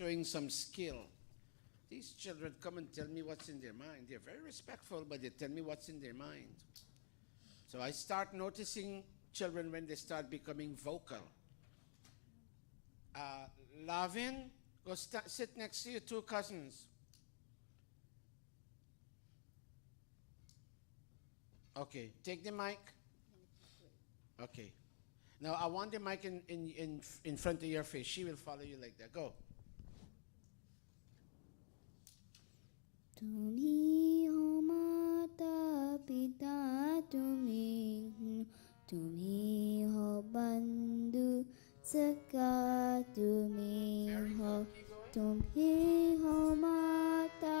Showing some skill. These children come and tell me what's in their mind. They're very respectful, but they tell me what's in their mind. So I start noticing children when they start becoming vocal. Lavin, go sit next to your two cousins. Okay, take the mic. Okay. Now I want the mic in front of your face. She will follow you like that. Go. तुम्ही हो माता पिता तुम्ही हो बंधु सखा तुम्ही हो माता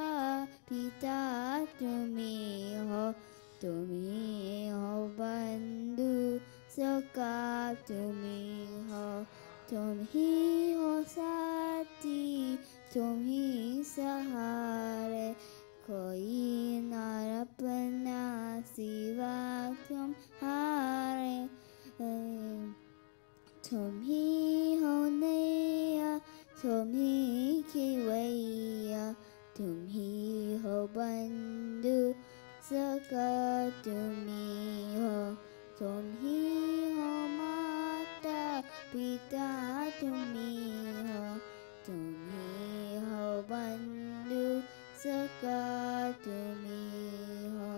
पिता तुम्ही हो बंधु सखा तुम्ही हो साथी तुम्ही सहारे कोई न अपना सिवा तुम्हारे तुम्ही हो नैया तुम्ही खिवैया तुम्ही हो बंधु सखा तुम्ही हो माता पिता तुम्ही हो बंधु सखा तुम्ही हो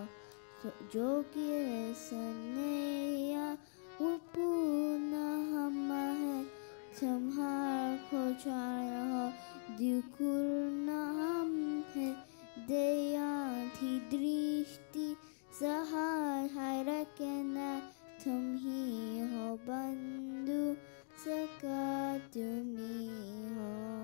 जो गिरे सनैया वो पूर्ण हम है तुम्हार खोचार हो दुकुर्ण हम है दया थी दृष्टि सहाय है रखना तुम्ही हो बंधु सखा तुम्ही हो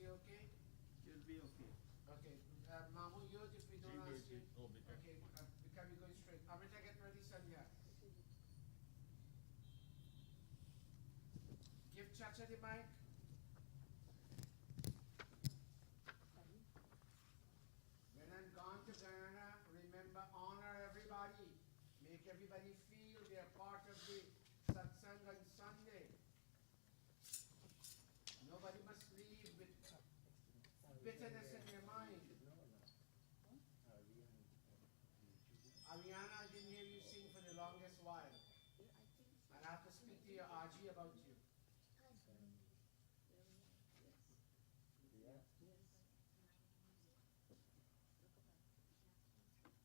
be okay? You'll be okay. Okay. Mamu Yod, if we don't ask you. Okay, can we go straight? Amrita, get ready, Sanya. Give Chacha the mic. When I'm gone to Guyana, remember, honor everybody. Make everybody feel they are part of the Satsang on Sunday. Nobody must leave with bitterness in their mind. Ariana, I didn't hear you sing for the longest while. And I have to speak to your RG about you.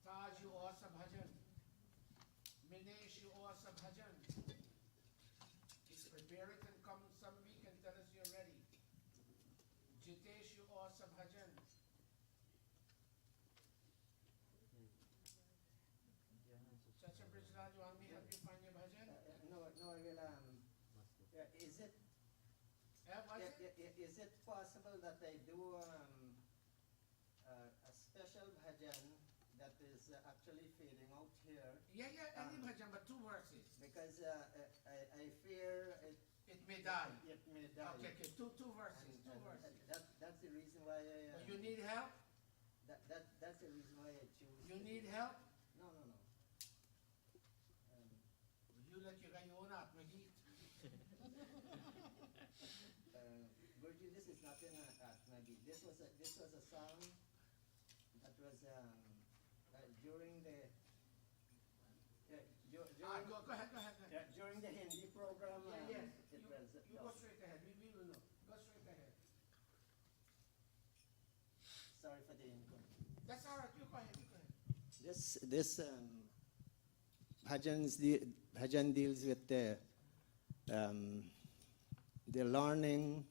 Taj, you awesome bhajan. Minesh, you awesome bhajan. Prepare it and come some week and tell us you're ready. Jitesh, you awesome bhajan. Chacha Brijlal, you want me help you find your bhajan? No, I will. Is it? Is it possible that I do a special bhajan that is actually fading out here? Yeah, any bhajan, but 2 verses. Because I fear it. It may die. It may die. Okay, two verses, two verses. That's the reason why I. You need help? That's the reason why I choose. You need help? No. You let your guy own up, Maggie. Guruji, this is not an Atmagi. This was a song that was during the. Go ahead. During the Hindi program, Yes. it You was. go straight ahead. We will know. Go straight ahead. Sorry for the income. That's all right. You go ahead. This bhajan deals with the learning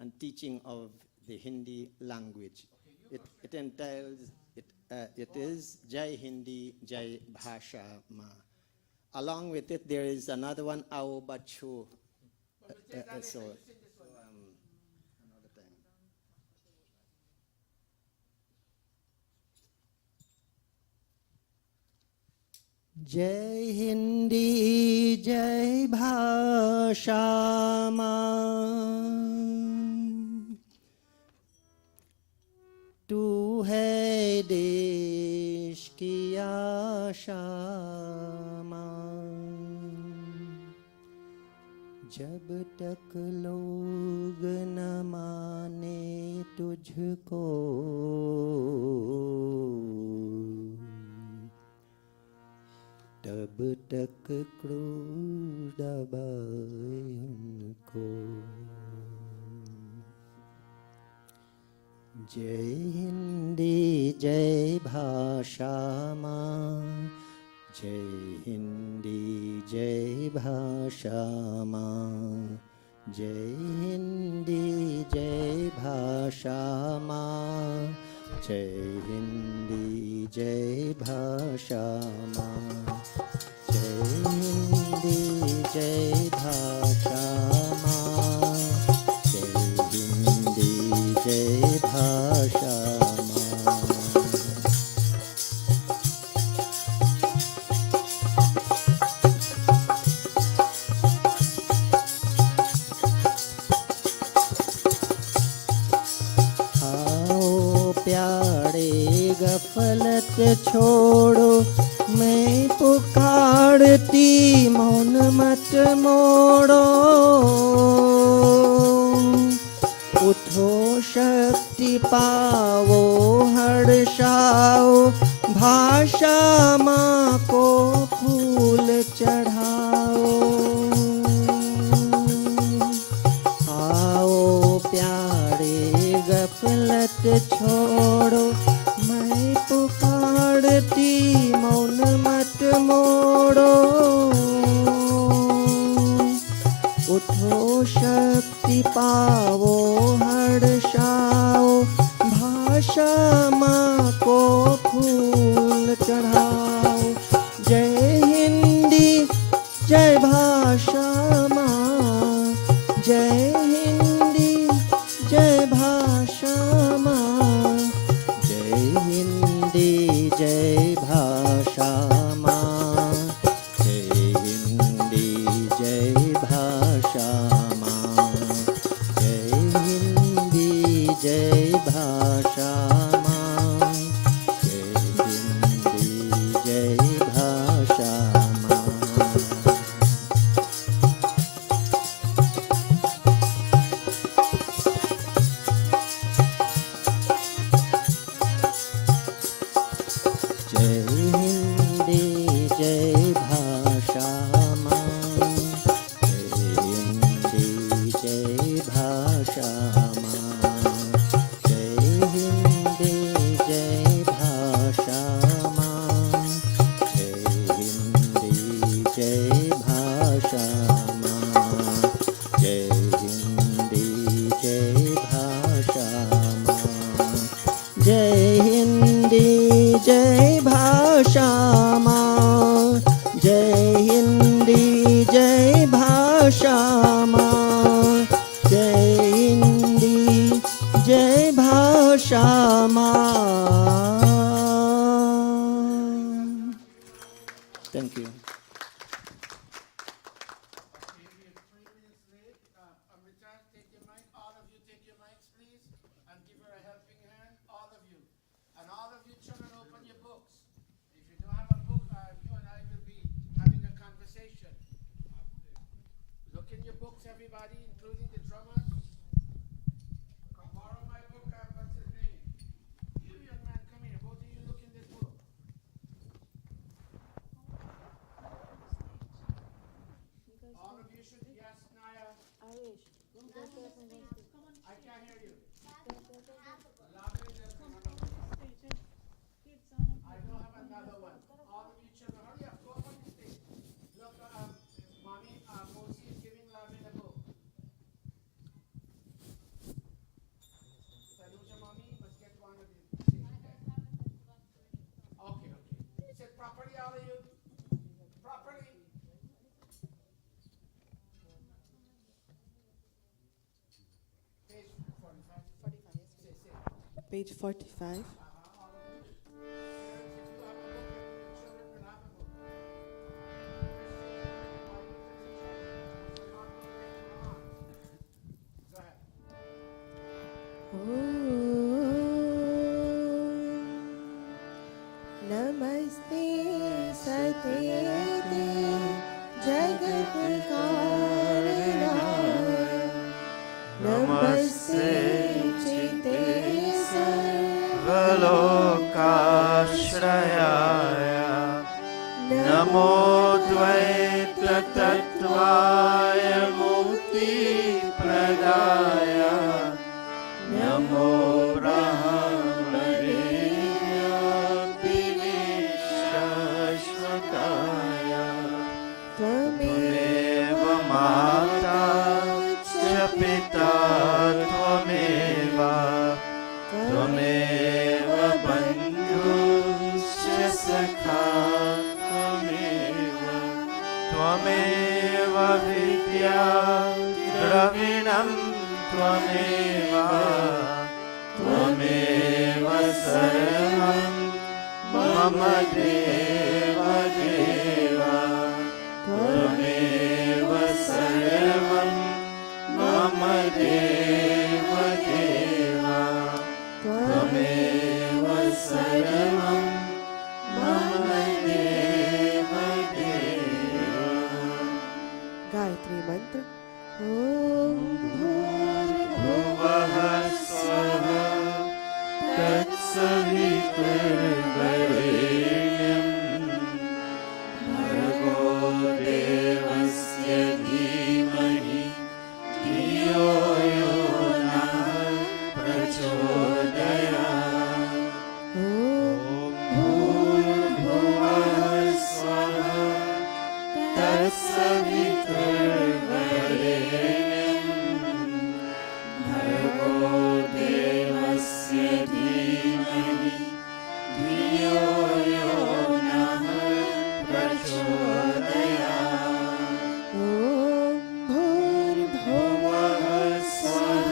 and teaching of the Hindi language. Okay, It entails it is Jai Hindi Jai Bhasha Ma. Along with it, there is another one, Ao Bachu. But we'll take that later. so- You sing this one. Another time. Jai Hindi Jai Bhasha Ma. तू है देश की आशा जब तक लोग न माने तुझको तब तक क्रोध दबाए उनको जय हिंदी जय भाषा माँ जय हिंदी जय भाषा माँ जय हिंदी जय भाषा माँ जय हिंदी जय भाषा माँ जय हिंदी जय भाषा माँ जय हिंदी जय भाषा माँ आओ प्यारे गफलत छोड़ो मैं पुकारती मौन मत मोड़ो उठो शक्ति पाओ हर्षाओ भाषा माँ को फूल चढ़ाओ आओ प्यारे गफलत छोड़ो मैं पुकारती मौन मत मोड़ो उठो शक्ति पाओ हर्षाओ भाषा माँ को फूल चढ़ाओ जय हिंदी जय भाषा माँ जय हिंदी जय भाषा हिंदी जय भाषा माँ, जय हिंदी जय भाषा माँ. Thank you. Amrita, take your mic. All of you take your mics, please, and give her a helping hand. All of you. And all of you children, open your books. If you don't have a book, you and I will be having a conversation. Look in your books, everybody, including the drummers. Come borrow my book. What's his name? You young man, come here. Both of you look in this book. All of you should, yes, Naya. I can't hear you. I don't have another one. All of you children, hurry up, go up on the stage. Look, Mommy, Mosi is giving Lavin a book. Tanuja, Mommy, must get one of these. Okay. Sit properly, all of you. Properly. Page 45. 45, yes. Sit. Page 45. नमस्ते सतेते जगत कारणाय, नमस्ते चिते सर्वलोकाश्रयाय, नमो द्वैततत्त्वाय मुक्तिप्रदाय, नमो त्वमेव माता च पिता त्वमेव, त्वमेव बन्धुश्च सखा त्वमेव, त्वमेव विद्या द्रविणं त्वमेव, त्वमेव सर्वं मम देव देव, त्वमेव सर्वं मम देव देव, त्वमेव सर्वं मम देव देव. गायत्री मंत्र. ॐ भूर्भुवः स्वः तत्सवितुर्वरेण्यं भर्गो देवस्य धीमहि धियो यो नः प्रचोदयात्. ॐ भूर्भुवः स्वः तत्सवितुर्वरेण्यं भर्गो देवस्य धीमहि धियो यो नः प्रचोदयात्. ॐ भूर्भुवः स्वः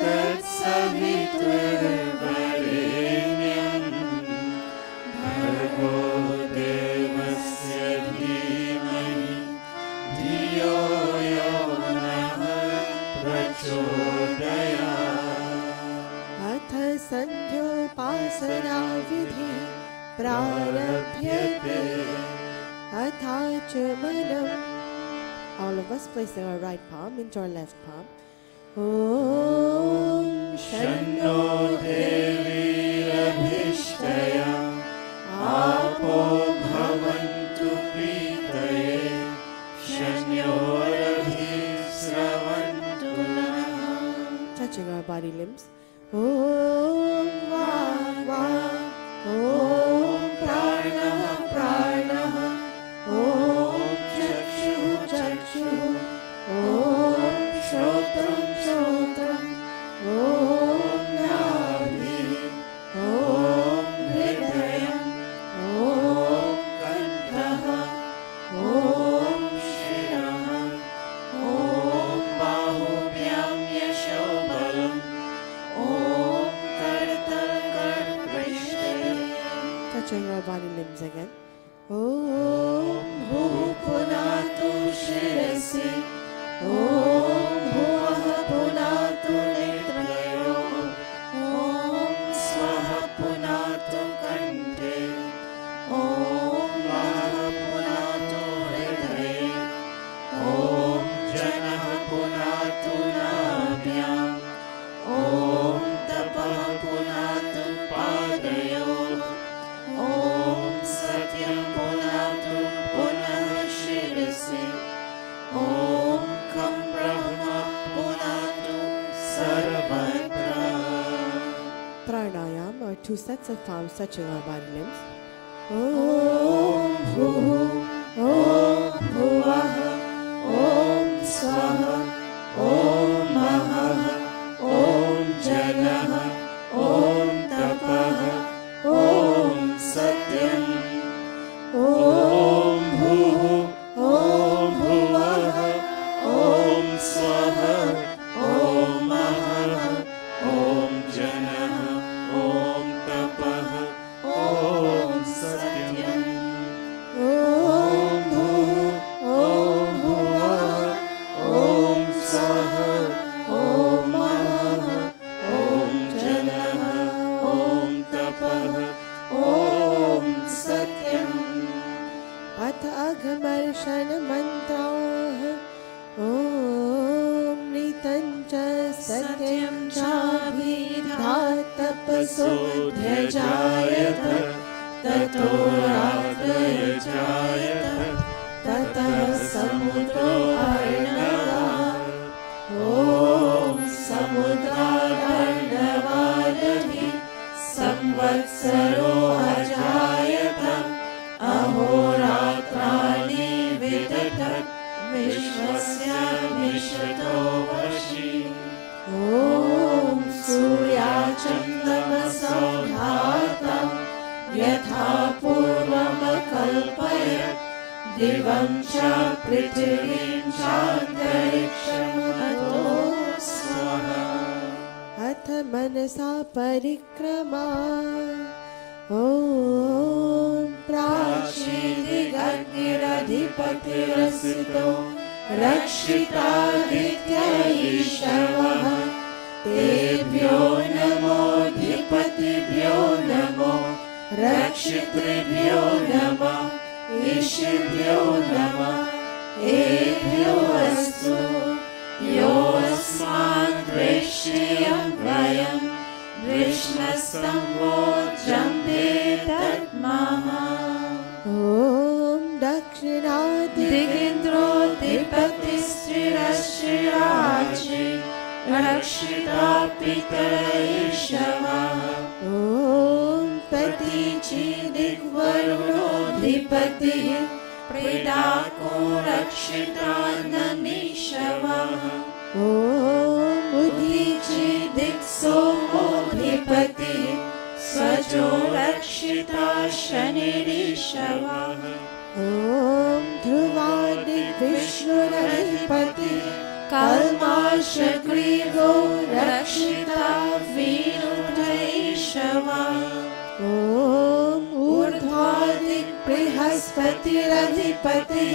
तत्सवितुर्वरेण्यं भर्गो देवस्य धीमहि धियो यो नः प्रचोदयात्. अथ संध्योपासना विधि प्रारभ्यते. अथाचमनम्. All of us placing our right palm into our left palm. ॐ शन्नो देवीरभिष्टया आपो भवन्तु प्रीतये, शन्योरभिस्रवन्तु नः. Touching our body limbs. ॐ वाक् ॐ प्राणः प्राणः, ॐ चक्षुः चक्षुः, ॐ श्रोत्रं श्रोत्रम्, ॐ नाभिः 2 sets of palms touching our body limbs. Om Bhuhu, Om Bhuvah, Om Swaha, Om Mahah, Om Janah, Om Tapah, Om Satyam. Om Bhuhu, Om Bhuvah, Om Swaha, Om Mahah, Om Janah, Om Tapah, Om Satyam. Om Bhuhu, Om Bhuvah, Om Swaha, Om Mahah, Om Janah, Om Tapah, Om Satyam. अथ अघमर्षण मंत्राः ॐ ऋतं च सत्यं चाभिधातपसोऽध्यजायत ततो रात्रयजायत ततः समुद्रो अर्णवात् ॐ समुद्रादर्णवादधि संवत्सरो अजायत अहोरात्राणि विदधत् विश्वस्य विश्वतो वशी ॐ सूर्याचन्द्रमसौ धाता यथा पूर्वमकल्पयत् दिवं च पृथिवीं चान्तरिक्षमतो स्वाहा अथ मनसा परिक्रमा ॐ प्राचीदिगग्निरधिपतिरसितो रक्षितादित्य ईशवः तेभ्यो नमोऽधिपतिभ्यो नमो रक्षितृभ्यो नमः ईशिभ्यो नमः एभ्यो अस्तु योऽस्मान् दृश्यं वयं विष्णस्तमोजम्बे तद्मः ॐ दक्षिणादिगेन्द्रोऽधिपतिस्त्रिरश्रिराचि रक्षिता पितरैषवः ॐ पतीचिदिग्वरुणोऽधिपतिः प्रीडाको रक्षिता नमीशवः ॐ उदीचिदिक्सोमोऽधिपतिः स्वजो रक्षिता शनिरीशवः ॐ ध्रुवादिविष्णुरधिपतिः कल्माशग्रीवो रक्षिता वीरुधैषवः ॐ ऊर्ध्वादिबृहस्पतिरधिपतिः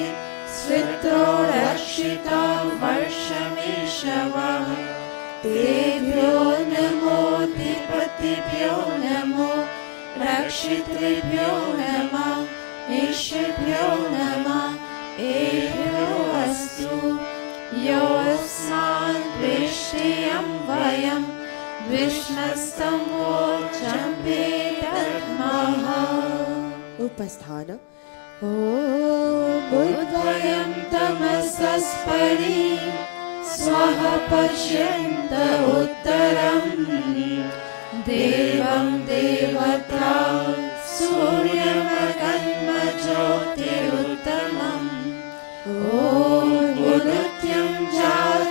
स्वित्रो रक्षिता वर्षमीशवः तेभ्यो नमोऽधिपतिभ्यो नमो रक्षितृभ्यो नमः ईशभ्यो नमः एभ्यो अस्तु योऽस्मान् दृष्ट्रियं वयं विष्णस्तमोजम्बे तद्मः उपस्थान ॐ उद्वयं तमसस्परि स्वः पश्यन्त उत्तरम् देवं देवता सूर्यमकन्मज्योतिरुत्तमम् ॐ उदत्यं जातवेदसं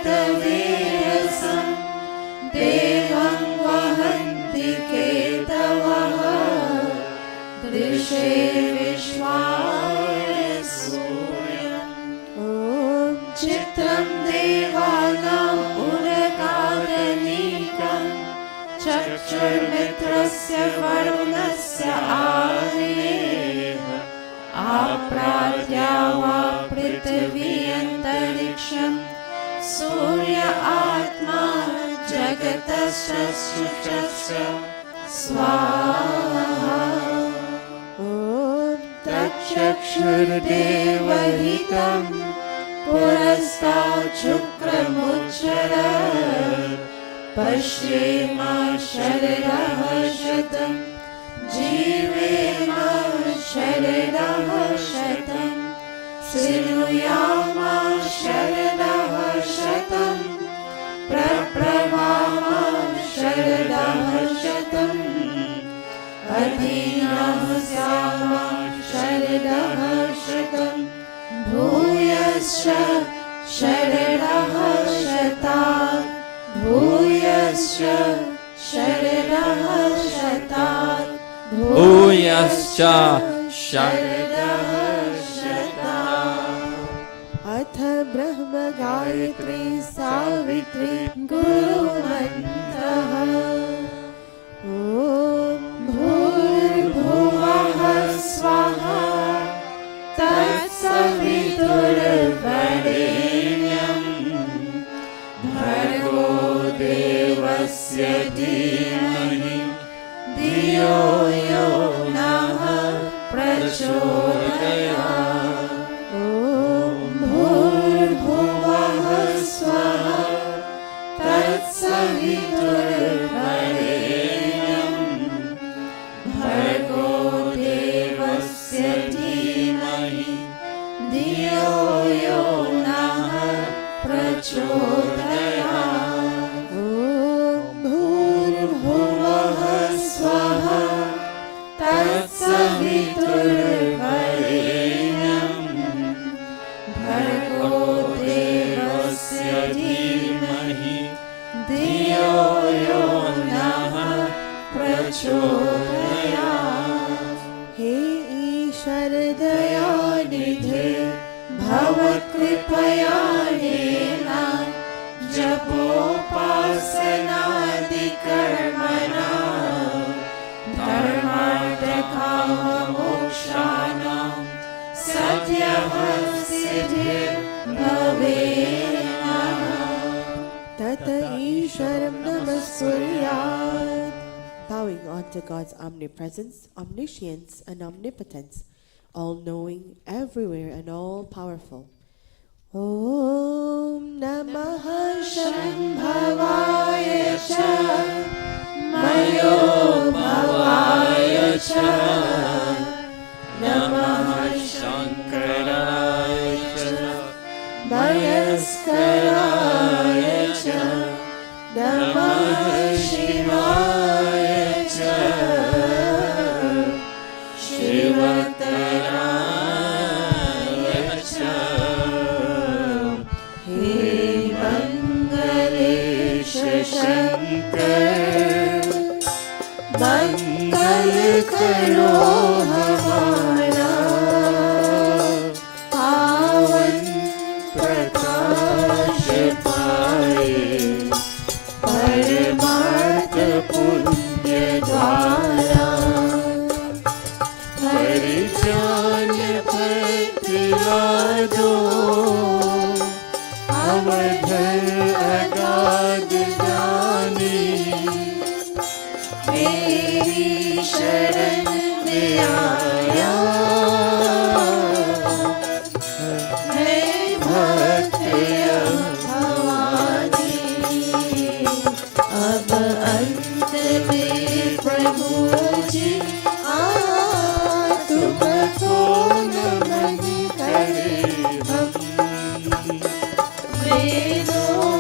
देवं वहन्ति केतवः दृशे विश्वाय सूर्यम् ॐ चित्रं देवानां पुरकादनीकं चक्षुर्मित्रस्य वरुणस्य आग्नेयः आप्रात्या वा पृथिवी अन्तरिक्षं सूर्य आत्मा जगतस्य शुचस्य स्वाहा ॐ तच्चक्षुर्देवहितं पुरस्तात् शुक्रमुच्चरत् पश्येम शरदः शतं जीवेम शरदः शतं शृणुयाम शरदः शतं प्रब्रवाम शरदः शतं अधीनाः स्यामः शरदः शतं भूयश्च शरदः शतात् भूयश्च शरदः शतात् भूयश्च शरदः अथ ब्रह्म गायत्री सावित्री गुरुमन्त्रः ॐ भूर्भुवः स्वः तत्सवितुर्वरेण्यं भर्गो देवस्य धीमहि धियो यो नः प्रचोदयात् भूर्भुवः स्वः तत्सवितुर्वरेण्यं भर्गो देवस्य धीमहि धियो यो नः प्रचोदयात् भूर्भुवः स्वः तत्सवितुर्वरेण्यं भर्गो देवस्य धीमहि धियो यो नः प्रचोदयात् हे ईश्वर दयानिधे भवत्कृपयानेन जपोपासनादिकर्मणा धर्मार्थकाममोक्षाणां सद्यः सिद्धिर्भवेत् तत ईश्वरं नमस्कुर्यात्. Bowing unto God's omnipresence, omniscience, and omnipotence, all-knowing, everywhere, and all-powerful. Om Namah शम्भवाय च मयो भवाय च नमः शङ्कराय च वयस्कराय च नमः शिवाय च शिवतराय च हे मंगलेश शंकर मंगल करो हमारा पावन प्रकाश पाए परमार्थ पुण्य द्वारा परिजान पतिला दो अवधर अगाध ज्ञानी मेरी शरण में आया मैं भक्त भवानी अब अंत में प्रभु जी तुमको नमन करे हम वेदों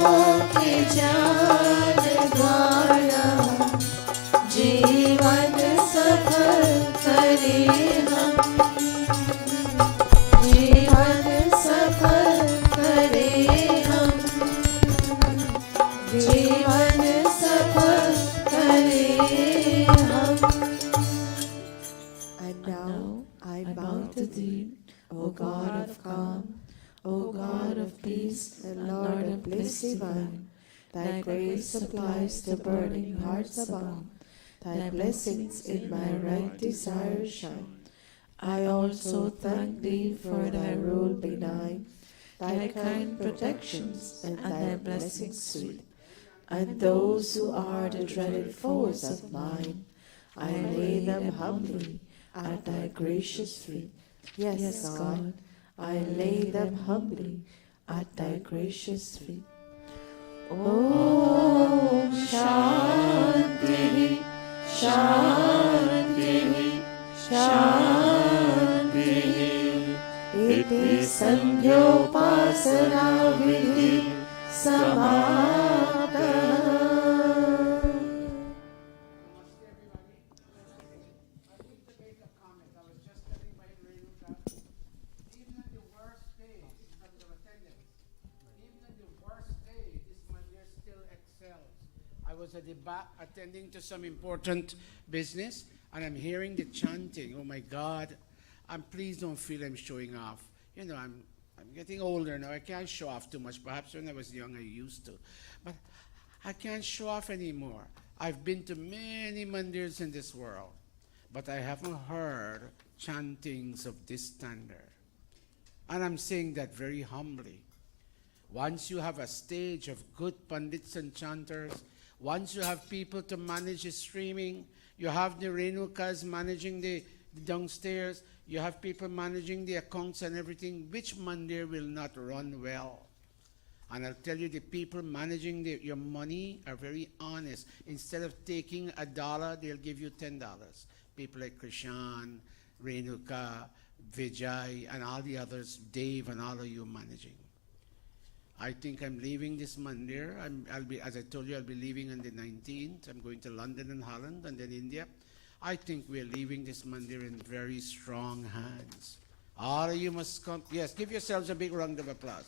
के ज्ञान द्वारा जीवन सफल करे हम जीवन सफल करे हम जीवन सफल करे हम. And now I bow to thee, O God of calm, O God of peace, and Lord of bliss divine. Thy grace supplies the burning hearts abound. Thy blessings in my right desire shine. I also thank thee for thy rule benign, thy kind protections, and thy blessings sweet. And those who are the dreaded foes of mine, I lay them humbly at thy gracious feet. Yes, God, I lay them humbly at thy gracious feet. Om Shanti, Shanti, Shanti. Iti Sandhyopasana Vidhi Samapta. hotels. I was at the back attending to some important business, and I'm hearing the chanting. Oh my God! And please don't feel I'm showing off. You know, I'm getting older now. I can't show off too much. Perhaps when I was young, I used to, but I can't show off anymore. I've been to many mandirs in this world, but I haven't heard chantings of this standard. And I'm saying that very humbly. Once you have a stage of good pandits and chanters, once you have people to manage the streaming, you have the Renukas managing the downstairs, you have people managing the accounts and everything, which mandir will not run well? And I'll tell you, the people managing your money are very honest. Instead of taking $1, they'll give you $10. People like Krishan, Renuka, Vijay, and all the others, Dave, and all of you managing. I think I'm leaving this mandir. I'll be, as I told you, I'll be leaving on the 19th. I'm going to London and Holland and then India. I think we're leaving this mandir in very strong hands. All of you must come. Yes, give yourselves a big round of applause.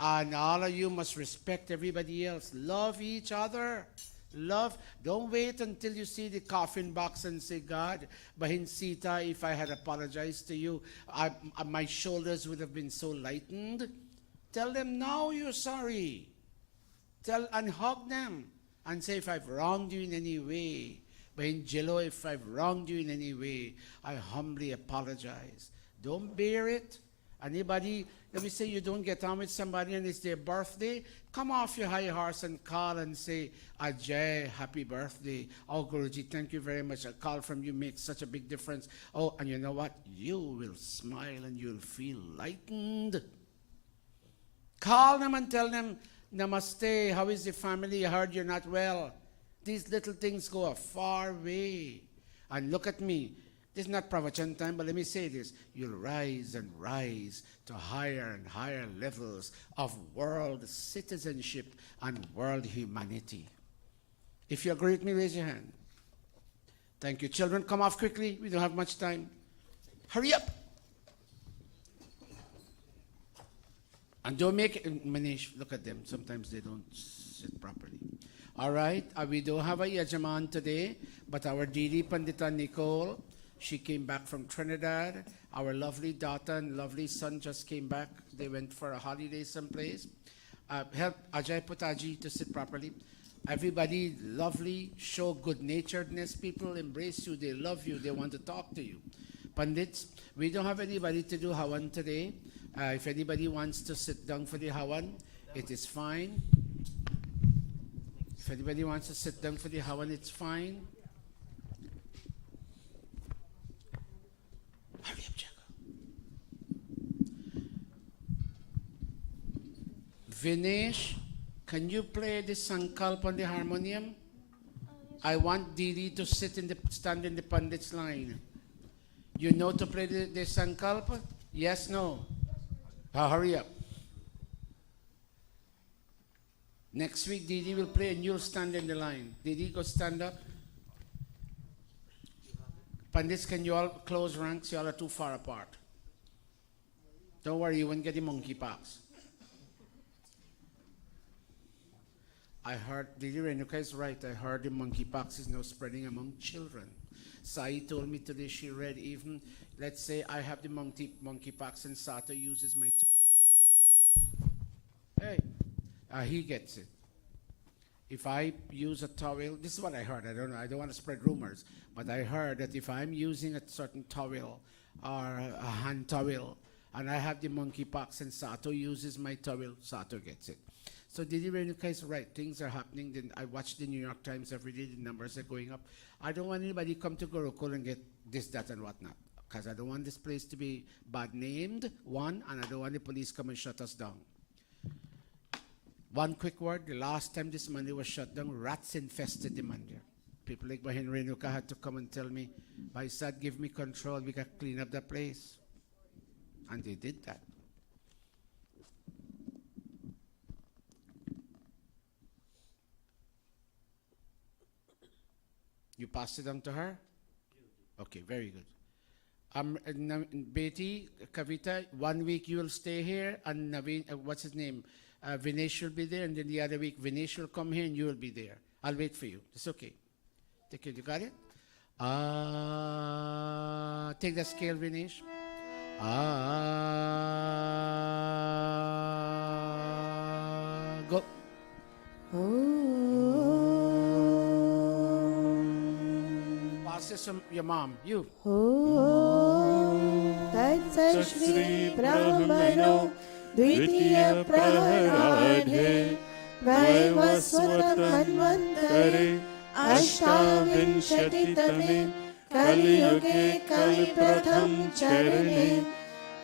And all of you must respect everybody else. Love each other. Love. Don't wait until you see the coffin box and say, God, Bahin Sita, if I had apologized to you, my shoulders would have been so lightened. Tell them now you're sorry. Tell and hug them and say, if I've wronged you in any way, Bahin Jello, if I've wronged you in any way, I humbly apologize. Don't bear it. Anybody, let me say you don't get on with somebody and it's their birthday, come off your high horse and call and say, Ajay, happy birthday. Oh, Guruji, thank you very much. A call from you makes such a big difference. Oh, and you know what? You will smile and you'll feel lightened. Call them and tell them, Namaste, how is the family? I heard you're not well. These little things go a far way. And look at me. This is not pravachan time, but let me say this. You'll rise and rise to higher and higher levels of world citizenship and world humanity. If you agree with me, raise your hand. Thank you. Children, come off quickly. We don't have much time. Hurry up. And don't make it, Manish, look at them. Sometimes they don't sit properly. All right. We don't have a Yajaman today, but our Didi Pandita Nicole, she came back from Trinidad. Our lovely daughter and lovely son just came back. They went for a holiday someplace. Help Ajay Putaji to sit properly. Everybody lovely, show good-naturedness. People embrace you. They love you. They want to talk to you. Pandits, we don't have anybody to do Hawan today. If anybody wants to sit down for the Hawan, it is fine. If anybody wants to sit down for the Hawan, it's fine. Hurry up, Jacob. Vinesh, can you play the Sankalp on the harmonium? I want Didi to stand in the Pandit's line. You know to play the Sankalp? Yes, no? Hurry up. Next week, Didi will play and you'll stand in the line. Didi, go stand up. Pandits, can you all close ranks? You all are too far apart. Don't worry, you won't get the monkeypox. I heard, Didi Renuka is right, I heard the monkeypox is now spreading among children. Sai told me today she read even, let's say I have the monkeypox and Sato uses my hey, he gets it. If I use a towel, this is what I heard, I don't know, I don't want to spread rumors, but I heard that if I'm using a certain towel or a hand towel and I have the monkeypox and Sato uses my towel, Sato gets it. So Didi Renuka is right. Things are happening. Then I watch the New York Times every day. The numbers are going up. I don't want anybody come to Gurukula and get this, that, and whatnot. Because I don't want this place to be bad named, one, and I don't want the police come and shut us down. One quick word. The last time this mandir was shut down, rats infested the mandir. People like Bahin Renuka had to come and tell me, Baisad, give me control. We can clean up the place. And they did that. You passed it on to her? Okay, very good. Betty, Kavita, 1 week you will stay here, and Naveen, what's his name? Vinesh will be there, and then the other week Vinesh will come here and you will be there. I'll wait for you. It's okay. Take it. You got it? Take the scale, Vinesh. Go. Pass this to your mom. You. Tat Shri Brahmano Dvitiya Praharade Vaivaswata Manvantare Ashtavinshatitame Kaliyuge Kalipratham Charane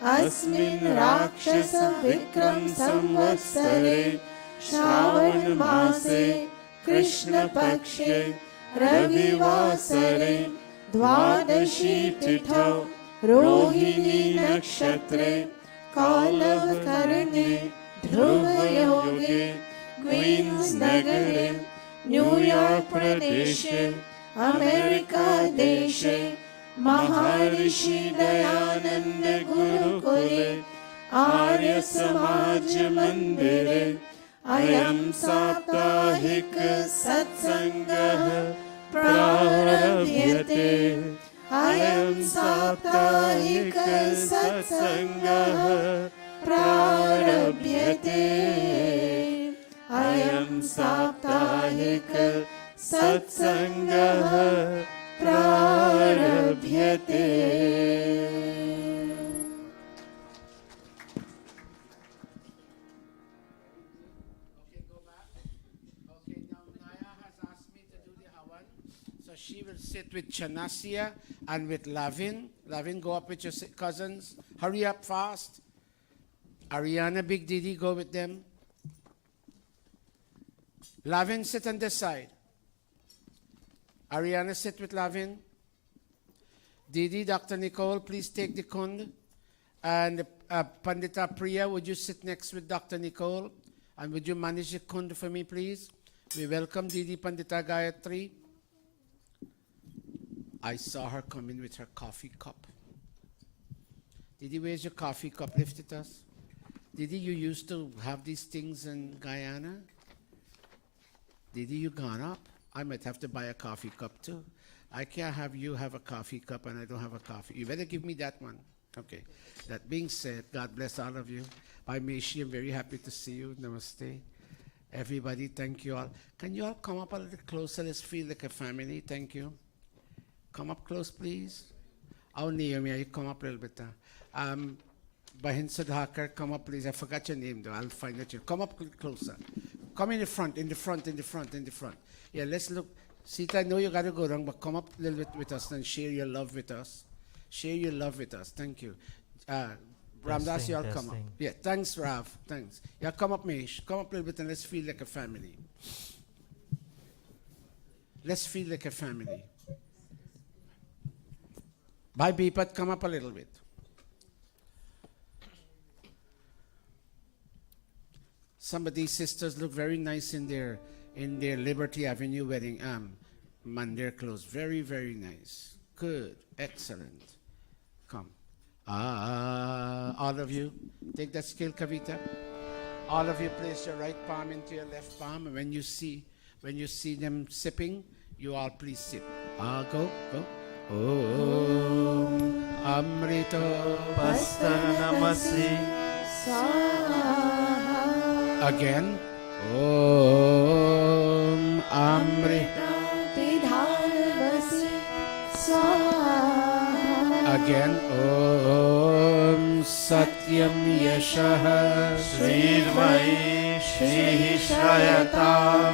Asmin Rakshasa Vikram Samvatsare Shravan Mase Krishna Pakshe Ravivasare Dvadashi Tithau Rohini Nakshatre Kalav Karane Dhruva Yoge Queens Nagare New York Pradesh America Deshe Maharishi Dayananda Gurukula Arya Samaj Mandire Ayam Saptahik Satsangah Prarabhyate Ayam Saptahik Satsangah Prarabhyate Ayam Saptahik Satsangah Prarabhyate. She will sit with Chanasya and with Lavin. Lavin, go up with your cousins. Hurry up fast. Ariana, Big Didi, go with them. Lavin, sit on this side. Ariana, sit with Lavin. Didi, Dr. Nicole, please take the kund. And Pandita Priya, would you sit next with Dr. Nicole? And would you manage the kund for me, please? We welcome Didi Pandita Gayatri. I saw her come in with her coffee cup. Didi, where's your coffee cup? Lift it us. Didi, you used to have these things in Guyana? Didi, you gone up? I might have to buy a coffee cup too. I can't have you have a coffee cup and I don't have a coffee. You better give me that one. Okay. That being said, God bless all of you. Bye, Maishi. I'm very happy to see you. Namaste. Everybody, thank you all. Can you all come up a little closer? Let's feel like a family. Thank you. Come up close, please. Oh, Naomi, you come up a little bit. Bahin Sudhakar, come up, please. I forgot your name, though. I'll find it. Come up closer. Come in the front, in the front, in the front, in the front. Yeah, let's look. Sita, I know you got to go wrong, but come up a little bit with us and share your love with us. Share your love with us. Thank you. Ramdas, you all come up. Yeah, thanks, Rav. Thanks. Yeah, come up, Mesh. Come up a little bit and let's feel like a family. Let's feel like a family. Bye, Bipat, come up a little bit. Some of these sisters look very nice in their Liberty Avenue wedding mandir clothes. Very, very nice. Good. Excellent. Come. All of you, take that scale, Kavita. All of you place your right palm into your left palm, and when you see them sipping, you all please sip. Go. Om Amrito Pastanamasi. Again. Om Amrito Pidhanamasi. Again. Om Satyam Yashaha Sridvai Shri Shrayatam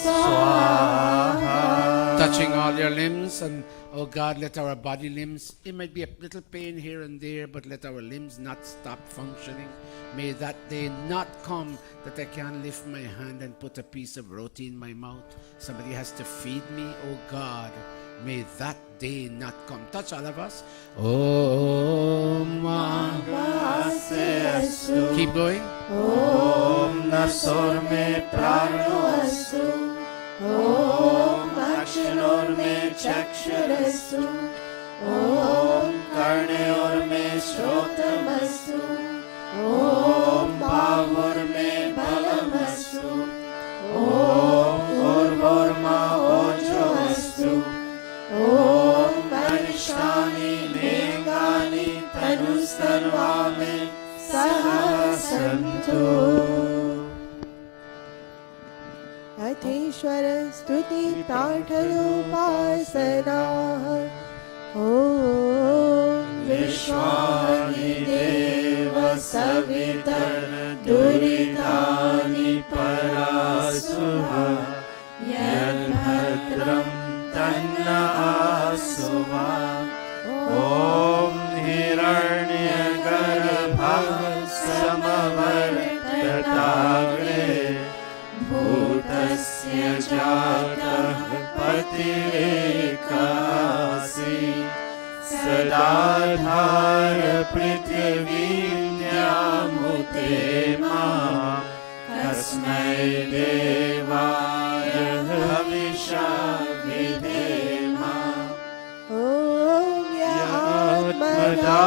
Swaha. Touching all your limbs, and oh God, let our body limbs, it might be a little pain here and there, but let our limbs not stop functioning. May that day not come that I can't lift my hand and put a piece of roti in my mouth. Somebody has to feed me. Oh God, may that day not come. Touch all of us. Om Astu. Keep going. Om Nasor me Prano Astu. Om Akshanor me Chaksharastu. Om Karneor me Shrotamastu. Om Bhavur me Bala भवतु अथीश्वर स्तुति प्रार्थयोपासना ॐ विश्वानि देव सवितर्दुरितानि परासुः यद्भद्रं तन्न आसुवा ॐ हिरण्यगर्भः समवर्तताग्रे भूतस्य जातः पतिरेकासि सदाधार पृथिवीन्यामुते मां तस्मै देवाय हविषा विधेम ॐ आत्मदा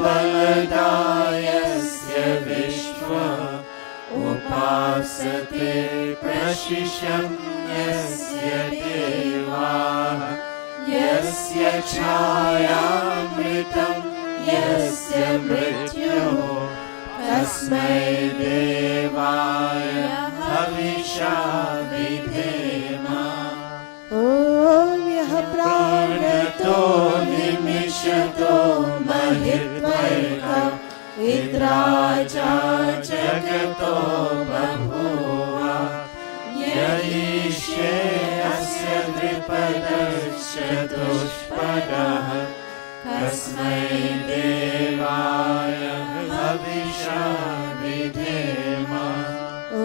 बलदायस्य विश्व उपासते प्रशिशं यस्य देवाः यस्य छायामृतं यस्य मृत्युः तस्मै देवाय हविषा विधेम ॐ यः प्राणतो निमिषतो महित्वैक विद्राजा जगतो बभूव य ईशे अस्य नृपदश्चतुष्पदः तस्मै देवाय हविषा विधेम ॐ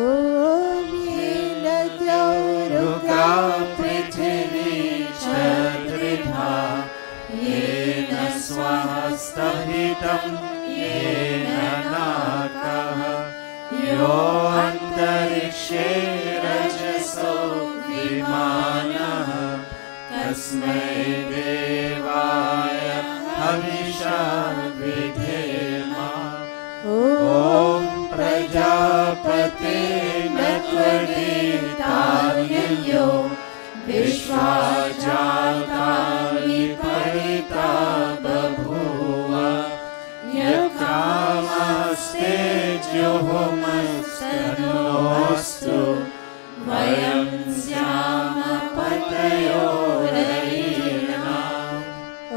येन द्यौरुगा पृथिवी च त्रिधा येन स्वः स्तभितं येन नाकः योऽन्तरिक्षे रजसो विमानः तस्मै देवाय हविषा विधेम ॐ प्रजापते न त्वरितान्यो विश्वाजातानि परिता बभूव यकामस्ते जुहुमस्तनोऽस्तु वयं स्याम पतयोरयिणाम्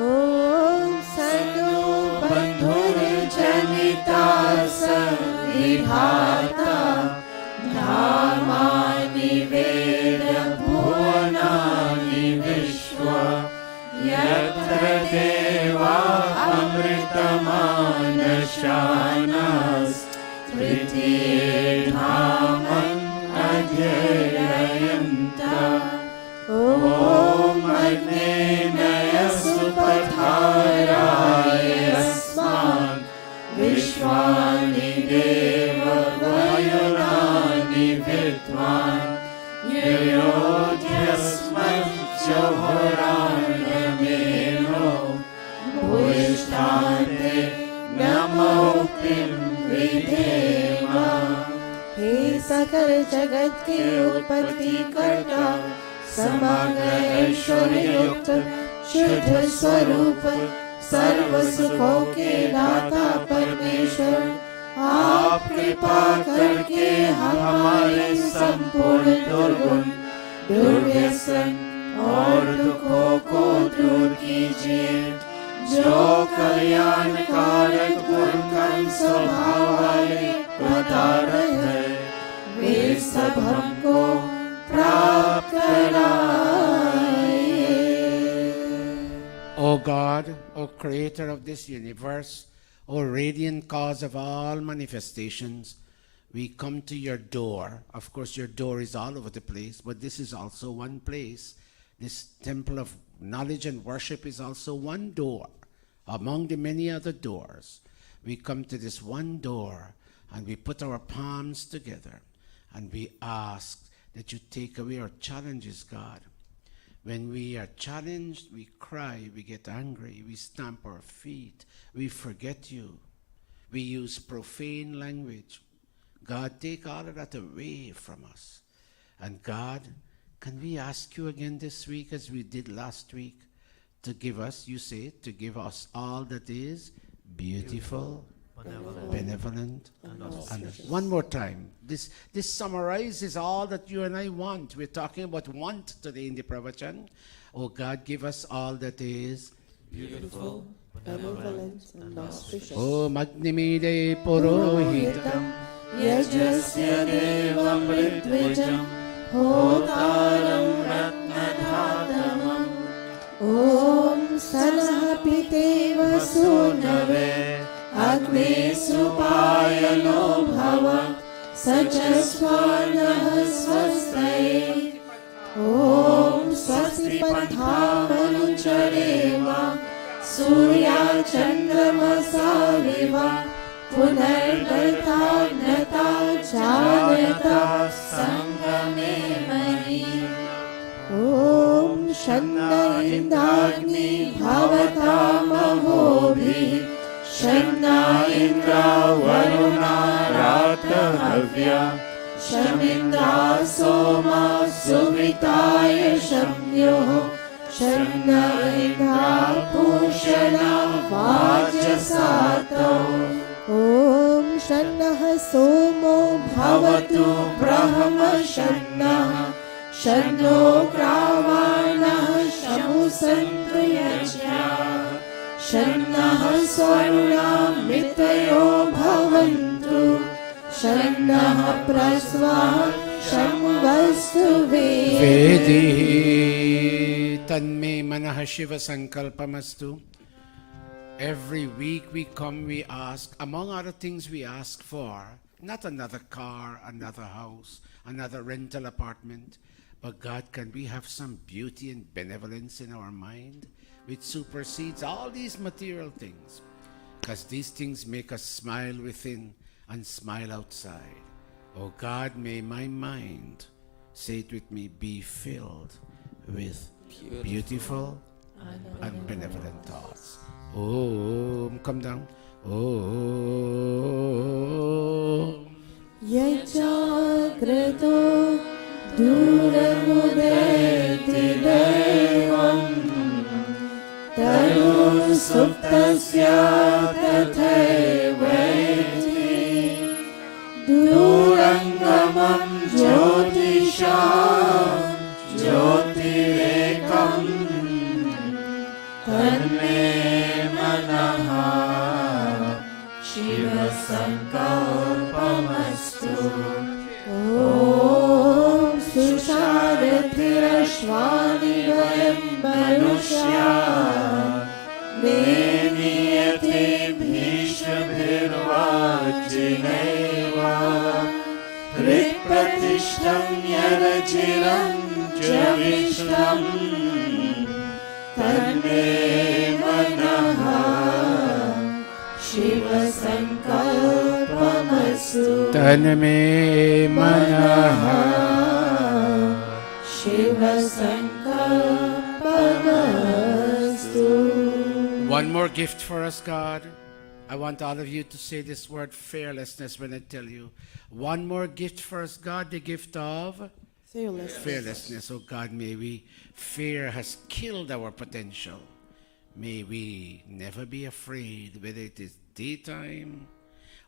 ॐ सनो बन्धुर्जनिता संविधाता धामानि वेद भुवनानि विश्व यत्र देवा अमृतमानशानास्तृतीये धामन् अध्ययन्त ॐ अग्नेनय सुपथाराय अस्मान् विश्वानि देव वयुनानि विद्वान् ययोध्यस्मज्जोहोराणमेनो भूयिष्ठान्ते नमोक्तिं विधेम हे सकल जगत के उत्पत्ति करता समग्र ऐश्वर्ययुक्त शुद्ध स्वरूप सर्व सुखों के दाता परमेश्वर आप कृपा करके हमारे संपूर्ण दुर्गुण दुर्व्यसन और दुखों को दूर कीजिए जो कल्याणकारक गुण कर्म स्वभाव वाले पदार्थ है वे सब हमको प्राप्त कराइए। O God, O creator of this universe, O radiant cause of all manifestations, we come to your door. Of course, your door is all over the place, but this is also one place. This temple of knowledge and worship is also one door among the many other doors. We come to this one door and we put our palms together and we ask that you take away our challenges, God. When we are challenged, we cry, we get angry, we stamp our feet, we forget you, we use profane language. God, take all of that away from us. And God, can we ask you again this week, as we did last week, to give us, you say, to give us all that is beautiful, benevolent, and one more time. This summarizes all that you and I want. We're talking about want today in the pravachan. Oh God, give us all that is beautiful, benevolent, and auspicious. Oh Magnimide Purohitam Yajasya Devam Ritwijam Hotaram Ratnadhatamam Om Sanahapiteva Sunave Agni Supayano Bhava Sajasvanah Svastaye Om Swasti Pathamanuncareva Surya Chandramasa Viva Punargata Nata Janata Sangame Mani Om Shanna Indagni Bhavata Mahobhi Shanna Indra Varuna Ratahavya Shamindra Soma Suvitaya Shamyoho Shanna Indra Pushana Vajasato Om Shannah Somo Bhavatu Brahma Shannah Shanno Gravanah Shamusantu Yajya Shannah Swaruna Mitayo Bhavantu Shannah Prasva Shamvastu Vedi Tanme Manah Shiva Sankalpamastu. Every week we come, we ask, among other things we ask for, not another car, another house, another rental apartment, but God, can we have some beauty and benevolence in our mind which supersedes all these material things? Because these things make us smile within and smile outside. Oh God, may my mind, say it with me, be filled with beautiful and benevolent thoughts. Om, come down. Om. Yajagrato Duramudeti Devam Taru Suptasya Tatheveti Durangamam Jyotisham Jyotirekam Tanme Shiva Sankalpamastu Om Sushadathirashvani Vayam Manushya Meniyate Bhishabhirvajineva Rikpratishtam Yarajiram Javishtam Tanme Manaha Shiva Sankalpamastu Tanme Manaha Shiva Sankalpamastu. One more gift for us, God. I want all of you to say this word fearlessness when I tell you. One more gift for us, God, the gift of fearlessness. Oh God, may we, fear has killed our potential. May we never be afraid, whether it is daytime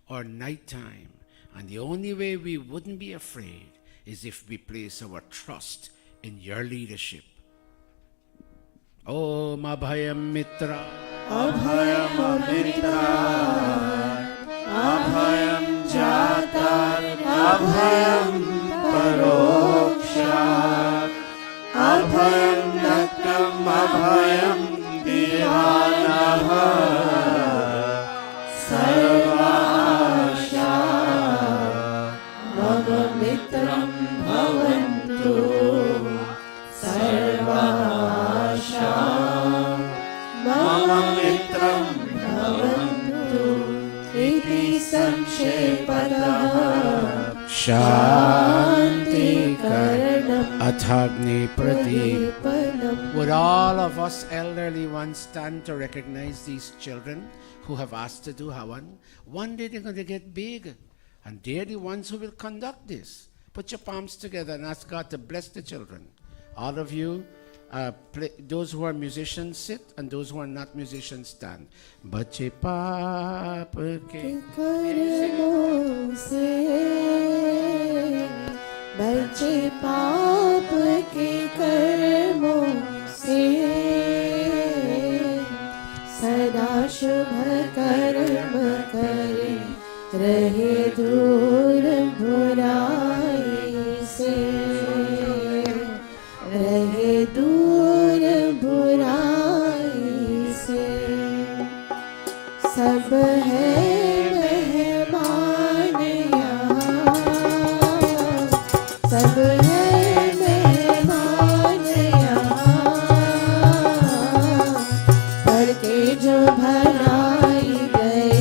or nighttime. And the only way we wouldn't be afraid is if we place our trust in your leadership. Om Abhayam Mitra. Abhayam Mitra Abhayam Jata Abhayam Paroksha Abhayam Nattam Abhayam Divanaha Sarvasha Mama Mitram Bhavantu Sarvasha Mama Mitram Bhavantu Iti Samshepadaha Shanti Karanam Athagni Pradeep. Deepanam. Would all of us elderly ones stand to recognize these children who have asked to do Havan? One day they're going to get big, and they're the ones who will conduct this. Put your palms together and ask God to bless the children. All of you, Those who are musicians sit, and those who are not musicians stand. Bache paap ke कर्मों से बचे पाप के कर्मों से सदा शुभ कर्म करे रहे दूर बुराई से रहे दूर बुराई से सब है मेहमान यहाँ सब है मेहमान यहाँ पर के जो भलाई गए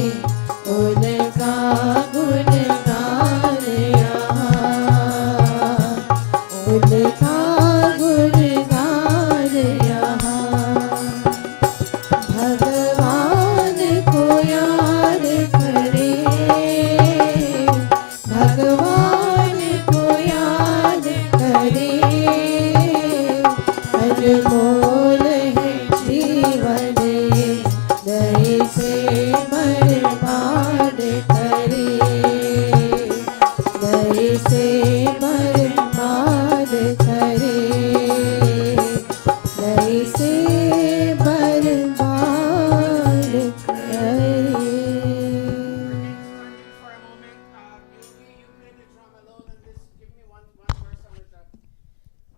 उनका गुणगान यहाँ उनका गुणगान यहाँ भगवान को याद करे भगवान को याद करे अनमोल है जीवन ये दया से बर्बाद करे दया से बर्बाद करे दया से बर्बाद करे For a moment, you play the drum alone, and this give me one verse on it.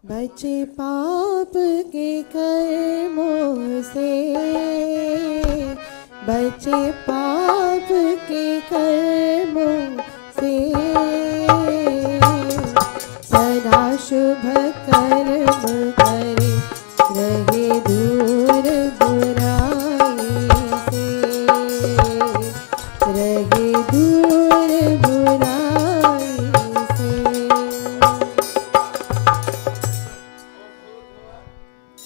बचे पाप के कर्मों से बचे पाप के कर्मों से सदा शुभ कर्म करे रहे दूर बुराई से रहे दूर बुराई से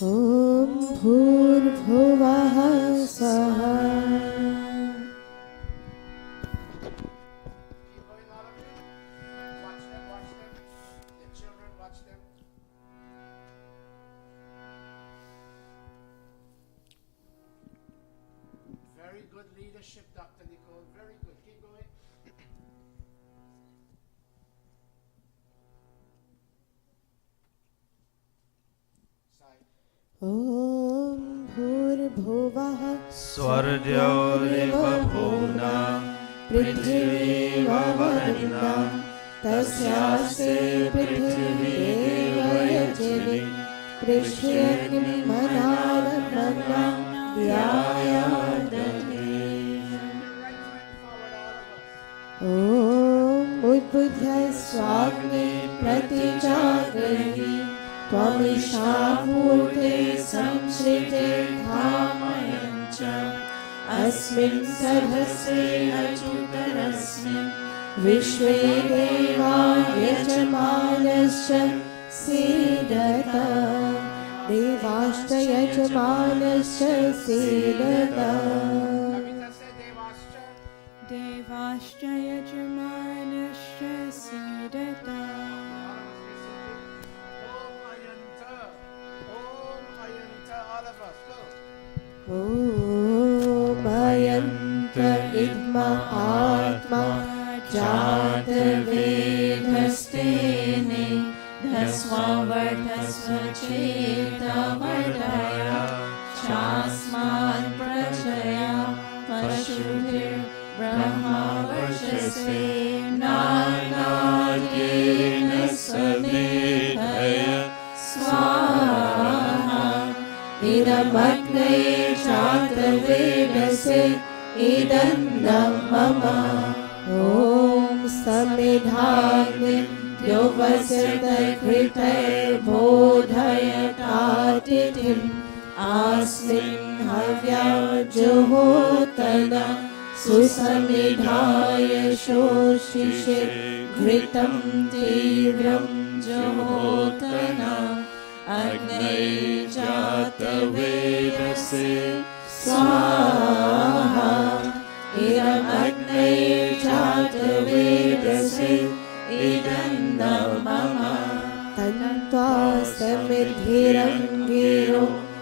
ॐ भूर्भुवः स्वः Keep going, all of you. Watch them, watch them. The children, watch them. Very good leadership, Dr. Nicole. Very good. Keep going. Side. ॐ भूर्भुवः स्वर्गयोरिवभूना पृथिवीववरुणा तस्यास्ते पृथिवीदेवयजनि पृष्ठ्यग्निमनारमग्ना ध्यायादने ॐ उद्बुद्ध्य स्वाग्ने प्रतिजागहि त्वमिषामूर्ते संश्रिते धामयं च अस्मिन् सर्वस्य अच्युतरस्मिन् विश्वे देवा यजमानश्च सीदत देवाश्च यजमानश्च सीदत Kavita say Devascha. देवाश्च यजमानश्च सीदता Om Ayanta. Om Ayanta. All of us. Go. ॐ अयन्त इद्म आत्मा जातवेदस्तेने धस्ववर्धस्व चेतवर्धय शास्मात् प्रचया पशुभिर्ब्रह्मवर्चसे नानाद्येन समेधय स्वाहा इदमग्ने जातवेदसे इदन्नं मम ॐ समिधाग्निं द्यौवसतघृतैर्बोधयतातिथिम् अस्मिन् हव्याजुहोतना सुसमिधाय शोषिषे घृतं तीव्रं जुहोतना अग्ने जातवेदसे स्वाहा इदमग्ने जातवेदसे इदं न मम तन्त्वा समिद्भिरङ्गे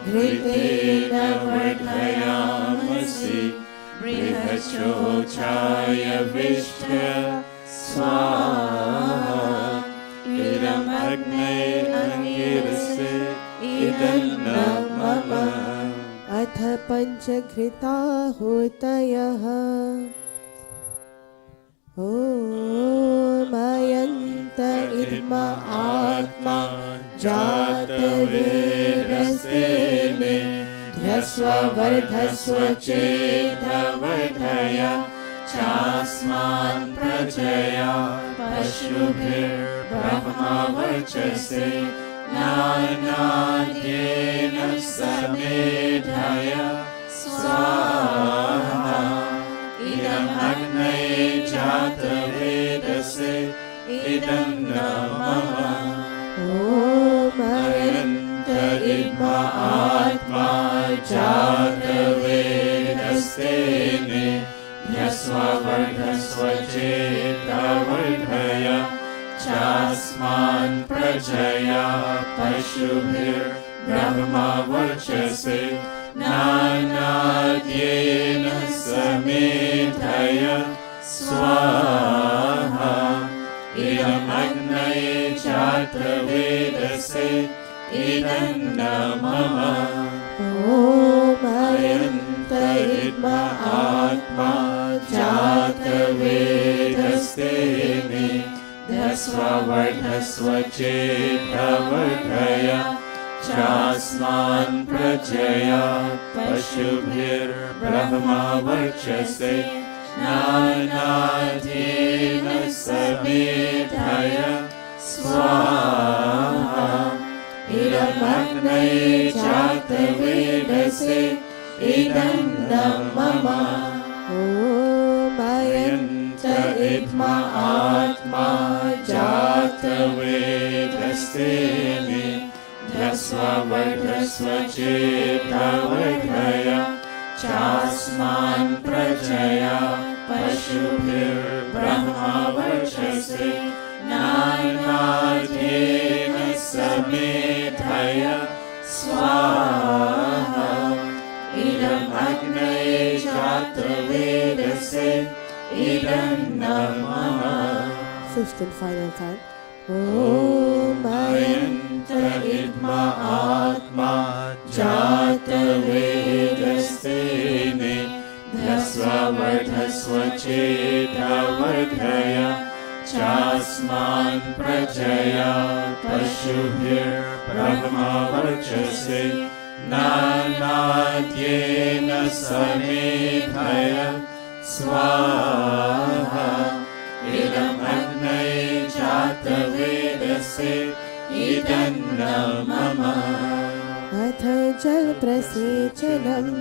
घृतेन वर्धयामसि बृहच्छोचाय विष्ठ्य स्वाहा इदमग्ने अंगिरसे इदन्नं मम अथ पञ्चघृताहुतयः ओमयन्त इद्म आत्मा जातवेदसेने ध्यस्व वर्धस्व चेतवर्धय चास्मान् प्रजया पशुभिर्ब्रह्मवर्चसे नानाद्येन समेधय स्वाहा इदमग्नये जातवेदसे इदन्नं मम ओमयन्त इद्म आत्मा जातवेदस्तेने ध्यस्व वर्धस्व चेतवर्धय चास्मान् प्रजया पशुभिर्ब्रह्मवर्चसे नानाद्येन समेधय स्वाहा इदमग्नये जातवेदसे इदन्नं मम ओमयन्त इद्म आत्मा जातवेदस्तेने ध्यस्व वर्धस्व चेतवर्धय चास्मान् प्रजया पशुभिर्ब्रह्मवर्चसे नानाद्येन समेधय स्वाहा इदमग्नये जातवेदसे इदन्नं मम ओमयन्त इद्म आत्मा जातवेदस्तेने ध्यस्व वर्धस्व चेतवर्धय चास्मान् प्रजया पशुभिर्ब्रह्मवर्चसे नानाद्येन समेधय स्वाहा इदमग्नये जातवेदसे इदन्नं मम Fifth and final time. ओमयन्त इद्म आत्मा जातवेदस्तेने ध्यस्व वर्धस्व चेतवर्धय चास्मान् प्रजया पशुभिर्ब्रह्मवर्चसे नानाद्येन समेधय स्वाहा इदमग्नये जातवेदसे इदन्नं मम अथ जलप्रसेचनम्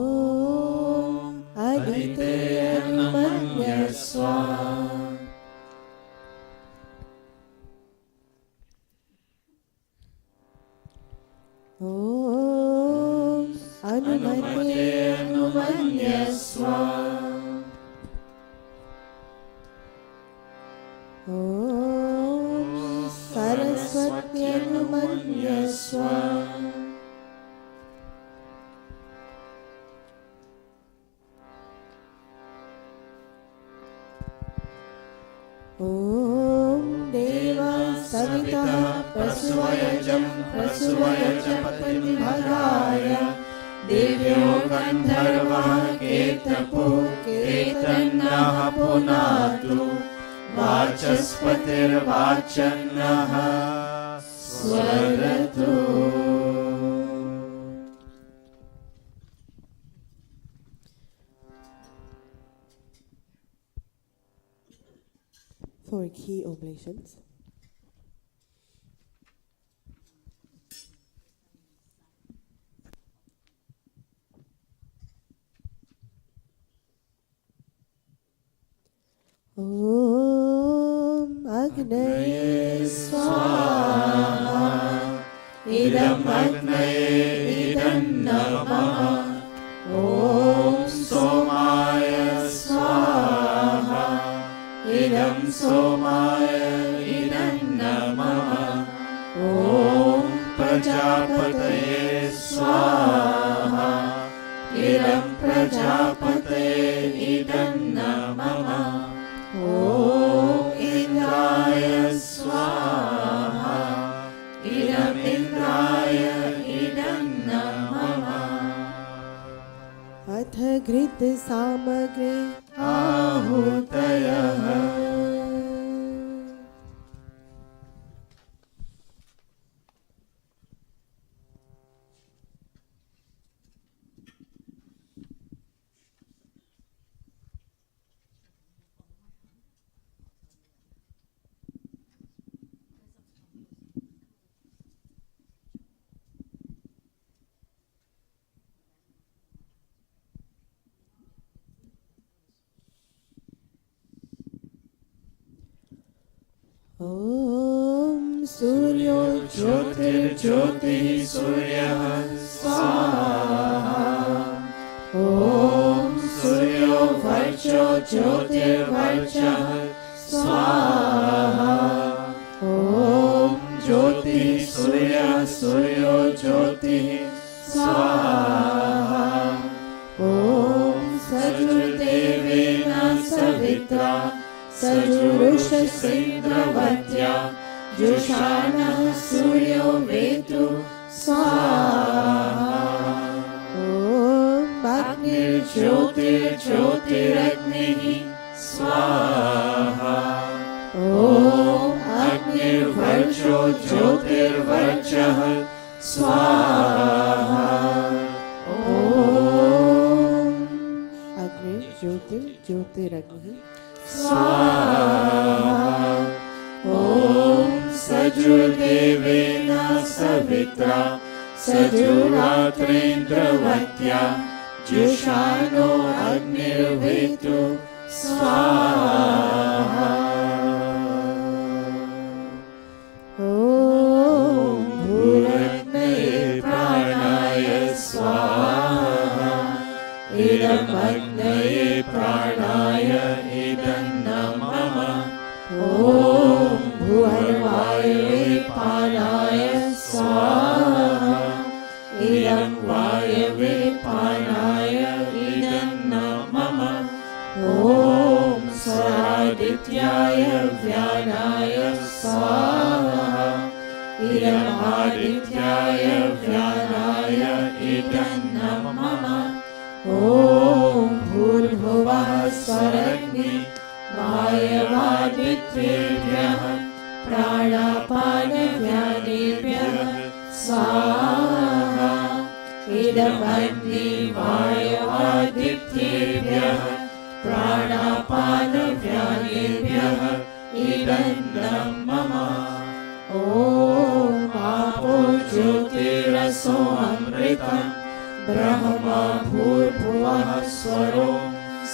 ॐ अदितेर्मन्यस्व ॐ अनुमतेर्नुमन्यस्व ॐ सरस्वत्यनुमन्यस्व ॐ देवा सविता प्रसुवयजं प्रसुवयज पतिर्भगाय देव्यो गन्धर्वः केतपो केतन्नः पुनातु वाचस्पतिर्वाचन्नः स्वरतु For key oblations. अग्नये स्वाहा इदमग्नये इदं नमः ॐ सोमाय स्वाहा इदं सोमाय इदं नमः ॐ प्रजापतये स्वाहा इदं प्रजापतये इदं नमः ॐ इन्द्राय स्वाहा इदम् इन्द्राय इदं नमः अथ घृत सामग्री आहुतयः ॐ सूर्यो ज्योतिर्ज्योतिः सूर्यः स्वाहा ॐ सूर्यो वर्चो ज्योतिर्वर्चः स्वाहा ॐ ज्योतिः सूर्यः सूर्यो ज्योतिः स्वाहा ॐ सजुर्देवेन सवित्रा सजुरुषसीन्द्रवत्या जुषाणः सूर्यो वेतु स्वाहा ॐ अग्निर्ज्योतिर्ज्योतिरग्निः स्वाहा ॐ अग्निर्वर्चो ज्योतिर्वर्चः स्वाहा ॐ अग्निर्ज्योतिर्ज्योतिरग्निः स्वाहा ॐ सजुर्देवेन सवित्रा सजुरात्रेन्द्रवत्या जुषाणो अग्निर्वेतु स्वाहा ॐ भूरग्नये प्राणाय स्वाहा इदमग्नये प्राणाय इदं नमः ॐ भुवर्वायवे पानाय स्वाहा इदं वायवे पानाय इदं नमः ॐ स्वरादित्याय व्यानाय स्वाहा इदमादित्याय व्यानाय इदं नमः ॐ भूर्भुवः स्वरग्नि वायवादित्येभ्यः प्राणापानव्यानेभ्यः स्वाहा इदमग्नि वायवादित्येभ्यः प्राणापानव्यानेभ्यः इदं नमः ॐ आपो ज्योतिरसोऽमृतम् ब्रह्मा भूर्भुवः स्वरो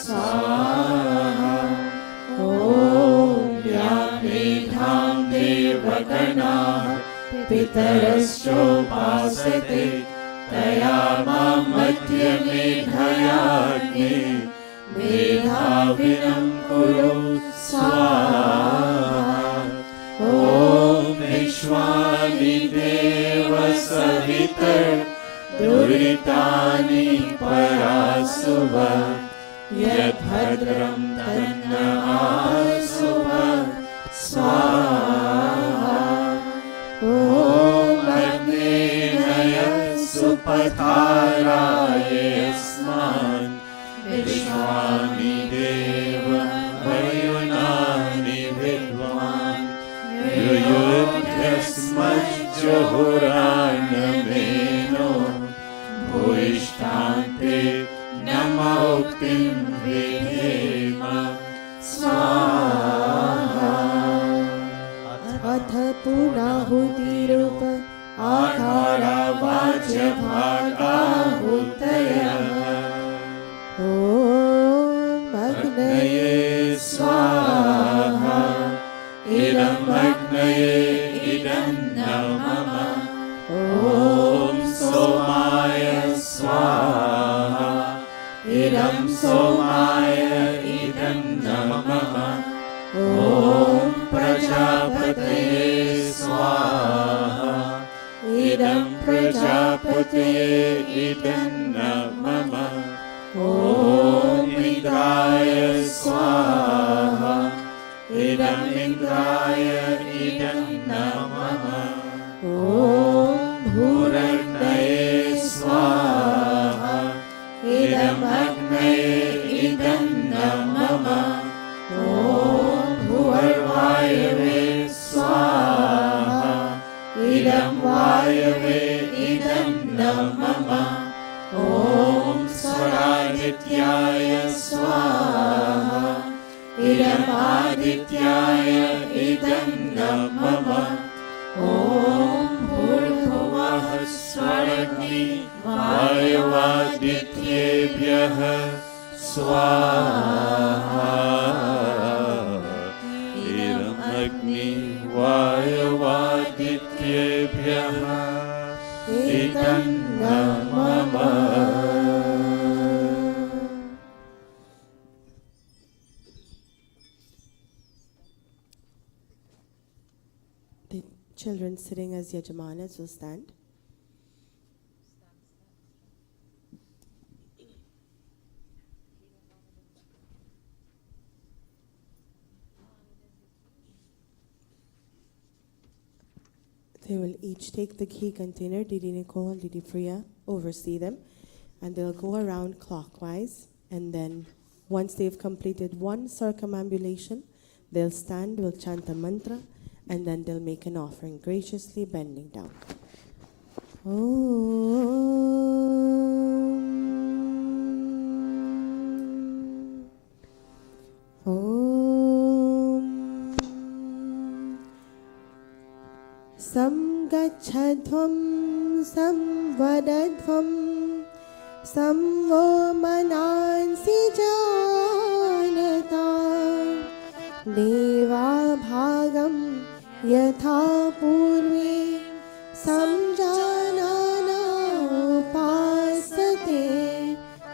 स्वाहा ॐ व्यामेधां देवगणाः पितरश्चोपासते तया मां मध्यमेधयाग्ने मेधाविनं कुरु स्वाहा ॐ विश्वामिदेव सवितर् दुरितानि परासुव यद्भद्रं तन्न आसुव स्वाहा ॐ अग्नेय सुपथारायस्मान् विश्वामिदेव वयुनानि विद्वान् युयुध्यस्मज्जुहुरान्नमेनो भूयिष्ठान्ते नमोक्तिं विधेम स्वाहा अथ पुनाहुतिरूप आहारवाच्यभागाहुतयः ॐ अग्नये स्वाहा idamagnaye idannamama. Om somaya swaha. Idam somaya idannamama. Om prajapate swaha. Idam prajapate idannamama. Om indraya swaha. Idam indraya idannamama. Om bhuragnaye swaha. Idam agnaye idannamama. Om bhuvarvayave swaha. Idam vayave idannamama. Om swaradityaya swaha. Idam adityaya idannamama. Om bhurbhuvah swaragni vayavadityebhyah swaha. Idam agni vayavadityebhyah idannamama. The children sitting as Yajamanas will stand. They will each take the ghee container, Didi Nicole and Didi Priya, oversee them, and they'll go around clockwise, and then once they've completed one circumambulation, they'll stand, will chant a mantra, and then they'll make an offering, graciously bending down. Om. Om. Samgachadvam samvadadvam samvo manansi janata deva bhagam yatha purve samjanana upasate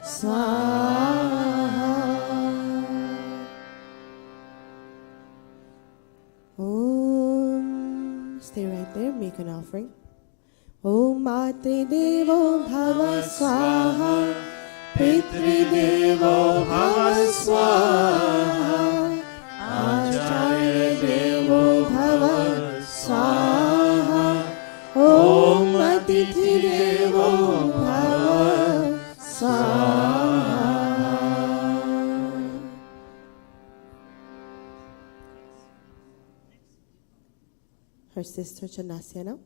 swaha. Om. Stay right there, make an offering. Om Matri Devo Bhava Swaha. Pitri Devo Bhava Swaha. Acharya Devo Bhava Swaha. Om Atithi Devo Bhava Swaha. Her sister Chanasya now.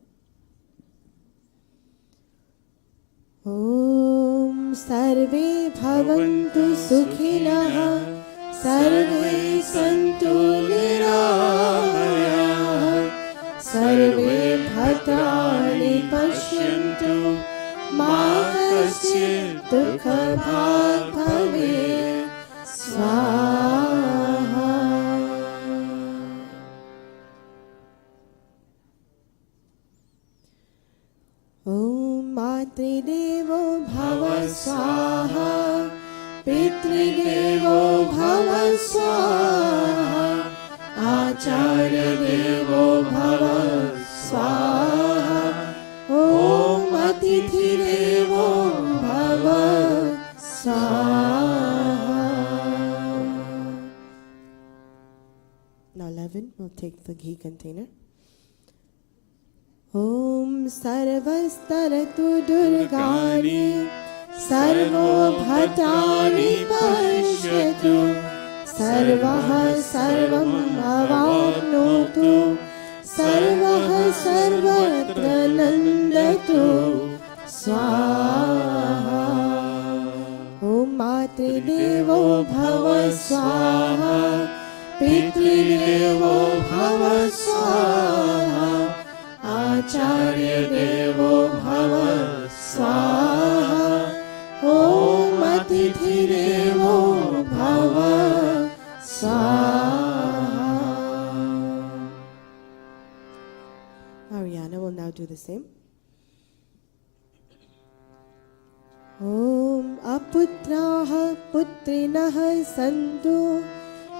Om Sarve Bhavantu Sukhinah. Sarve Santu Nirabhayah. Sarve Bhadrani Pashyantu. Ma Kasyit Dukha Bhag Bhavet. Swaha. Om Matri Devo Bhava Swaha. Pitri Devo Bhava Swaha. Acharya Devo Bhava Swaha. Om Atithi Devo Bhava Swaha. Now Levin will take the ghee container. Om Sarvastaratu Durgani. Sarvo Bhatani Pashyatu. Sarvaha Sarvam Avapnotu. Sarvaha Sarvatra Nandatu. Swaha. Om Matri Devo Bhava Swaha. Pitri Devo Bhava Swaha. Acharya Devo Bhava Swaha. Om Atithi Devo Bhava Swaha. Ariana will now do the same. Om aputraha putrinaha santu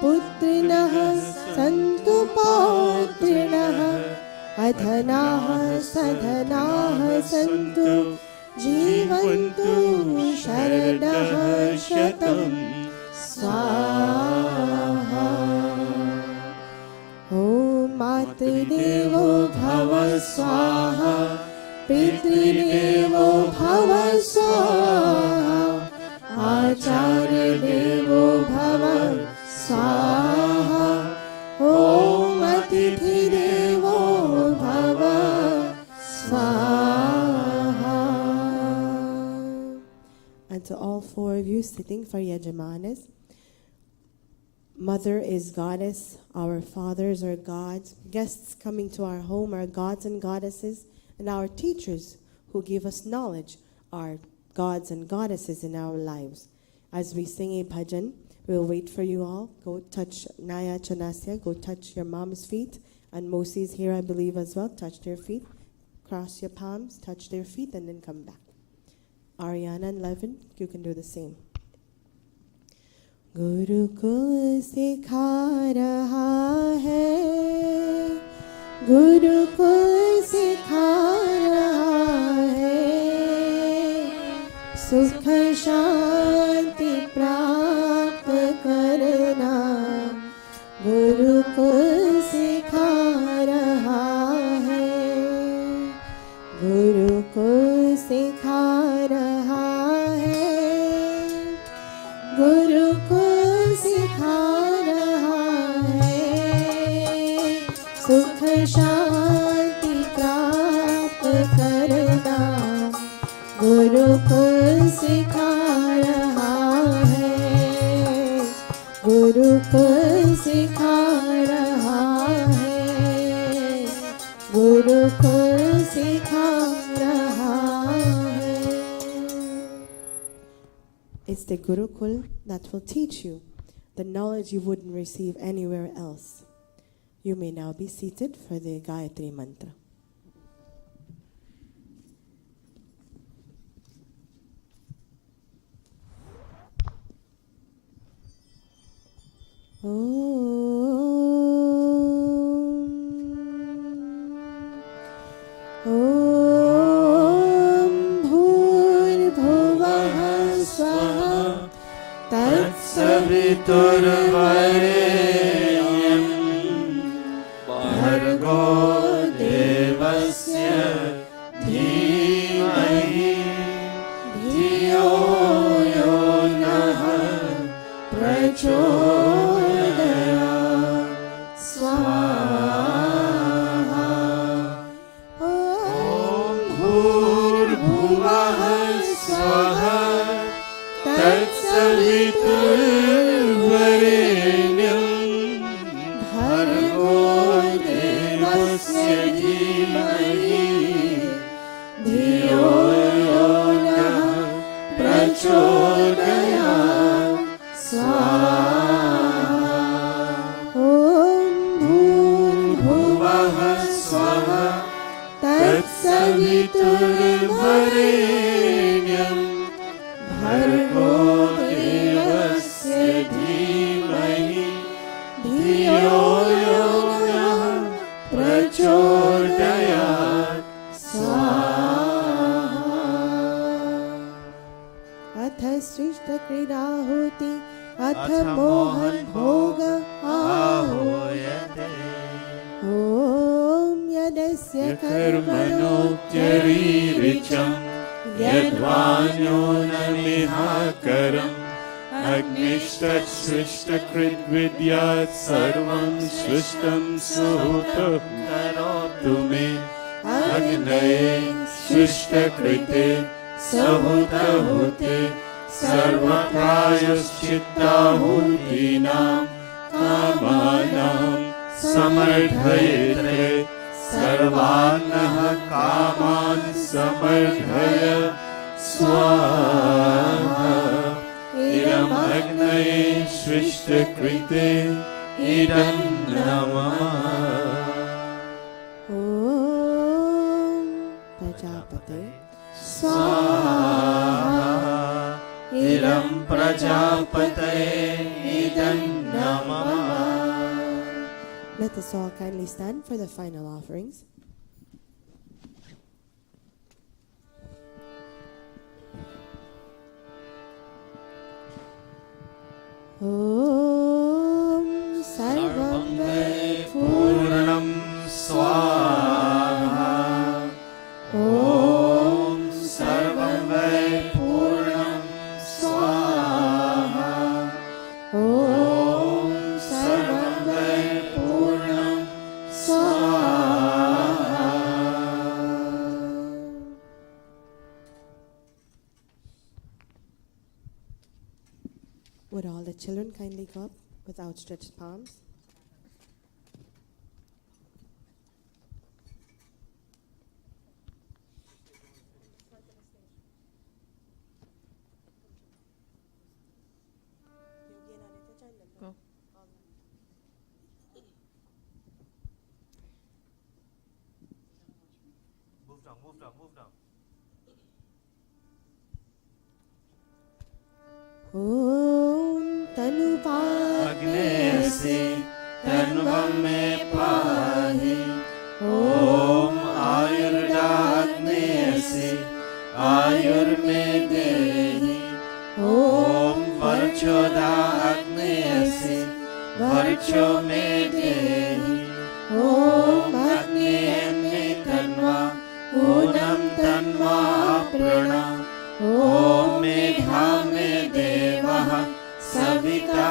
putrinaha santu pautrinaha adhanaha sadhanaha santu jivantu sharadaha shatam swaha. Om Matridevo Bhava Swaha Pitridevo Bhava Swaha Acharya Devo Bhava Swaha Om Atithi Devo Bhava Swaha. And to all four of you sitting for Yajamanas, Mother is goddess, our fathers are gods, guests coming to our home are gods and goddesses, and our teachers who give us knowledge are gods and goddesses in our lives. As we sing a bhajan, we'll wait for you all. Go touch Naya Chanasya, go touch your mom's feet, and Mosi is here, I believe, as well. Touch their feet, cross your palms, touch their feet, and then come back. Ariana and Levin, you can do the same. Gurukul सिखा रहा है, गुरुकुल सिखा रहा है, सुख शांति प्राप्त करना, गुरुकुल सिखा रहा है, गुरुकुल सिखा रहा है, गुरुकुल सिखा रहा है, सुख शांति प्राप्त करना, गुरुकुल सिखा रहा है, गुरुकुल सिखा रहा है, गुरुकुल सिखा रहा है. It's the Gurukul that will teach you the knowledge you wouldn't receive anywhere else. You may now be seated for the Gayatri Mantra. तत्सवितुर्वरेण्यं भर्गो देवस्य धीमहि धियो यो नः प्रचोदयात् स्वाहा. ॐ भूर्भुवः स्वः तत्सवितुर्वरेण्यं भर्गो देवस्य धीमहि धियो यो नः प्रचोदयात् स्वाहा. ॐ भूर्भुवः स्वः तत्सवितुर्वरेण्यं भर्गो देवस्य धीमहि धियो यो नः प्रचोदयात् स्वाहा. अथ सृष्ट क्रीडा होती, अथ मोहन भोग आहूयते. ॐ यदस्य कर्मणोऽत्यरीरिचं यद्वान्योनमिहाकरम् अग्निस्तत्सृष्टकृद्विद्यात् सर्वं सृष्टं सुहृतं करोतु मे. अग्नये सृष्टकृते सहुतहुते सर्वप्रायश्चित्ताहुतीनां कामानां समर्थयेते. सर्वान्नः कामान् समर्थय स्वाहा. इदमग्नये सृष्टकृते इदं नमः. ॐ Let us all kindly stand for the final offerings. Om Sarvam Ve Purnam Swaha. Om Sarvam Vai Purnam Swaha. Om Sarvam Ve Purnam Swaha. Would all the children kindly go up with outstretched palms? Om Tanu Agne se tanvam me pahi. Om Ayurdagne se Ayur me dehi. Om Varchodaagne se Varcho me dehi. Om Agni me tanva Unam tanva prana. Om Medha me Devaha Savita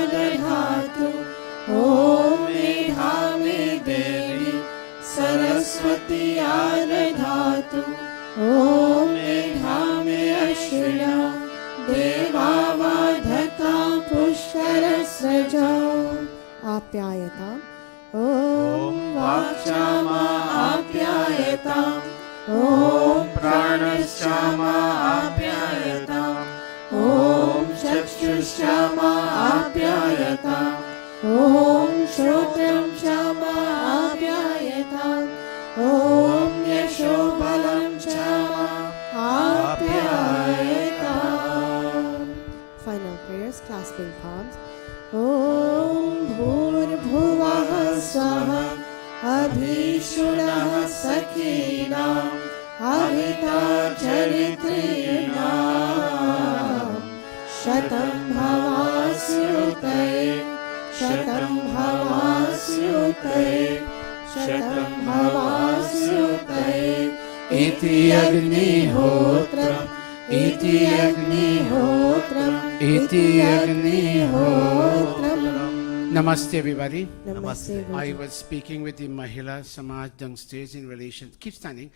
Adadhatu. Om Medha me Devi Saraswati Adadhatu. Om Medha me Ashwina Devavadhata Pushkarasraja. Apyayatam. Om Vakshama Apyayatam. Om Pranashama Apyayatam. Om Chakshushyama Apyayatam. Om Shrotam Shama Apyayatam. Om Yashobalam Chama Apyayatam. Final prayers, clasping palms. Om Bhurbhuvah Swaha Adhishunah Sakinam Avita Charitrinam Shatam Bhavasyutaye Shatam Bhavasyutaye Shatam Bhavasyutaye Iti Agnihotram Iti Agnihotram Iti Agnihotram. Namaste, everybody. Namaste. I was speaking with the Mahila Samaj downstairs in relation, keep standing,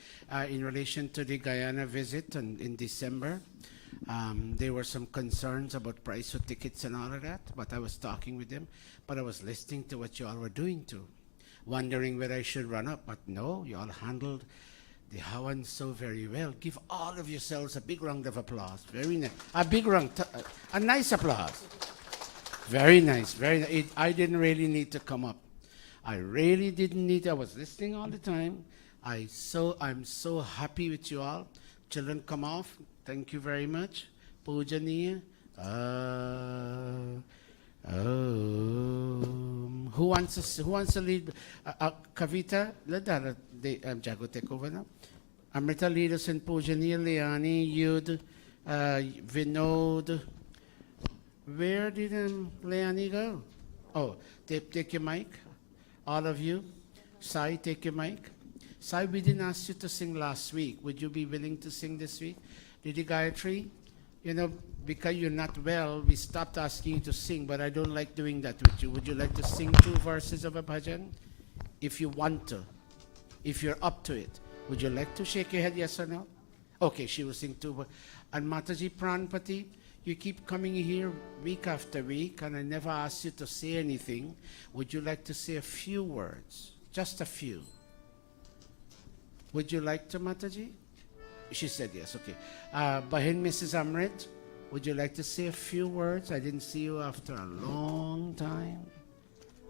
in relation to the Guyana visit in December. There were some concerns about price of tickets and all of that, but I was talking with them, but I was listening to what you all were doing too, wondering whether I should run up, but no, you all handled the Hawan so very well. Give all of yourselves a big round of applause. Very nice. A big round, a nice applause. Very nice, very nice. I didn't really need to come up. I really didn't need to. I was listening all the time. I'm so happy with you all. Children, come off. Thank you very much. Pujaniya. Who wants to lead? Kavita, let that Jago take over now. Amrita, lead us in Pujaniya. Leani, Yud, Vinod. Where did Leani go? Oh, take your mic. All of you. Sai, take your mic. Sai, we didn't ask you to sing last week. Would you be willing to sing this week? Did you, Gayatri? You know, because you're not well, we stopped asking you to sing, but I don't like doing that with you. Would you like to sing 2 verses of a bhajan? If you want to. If you're up to it. Would you like to shake your head, yes or no? Okay, she will sing 2. And Mataji Pranpati, you keep coming here week after week, and I never asked you to say anything. Would you like to say a few words? Just a few. Would you like to, Mataji? She said yes, okay. Bahin Mrs. Amrit, would you like to say a few words? I didn't see you after a long time.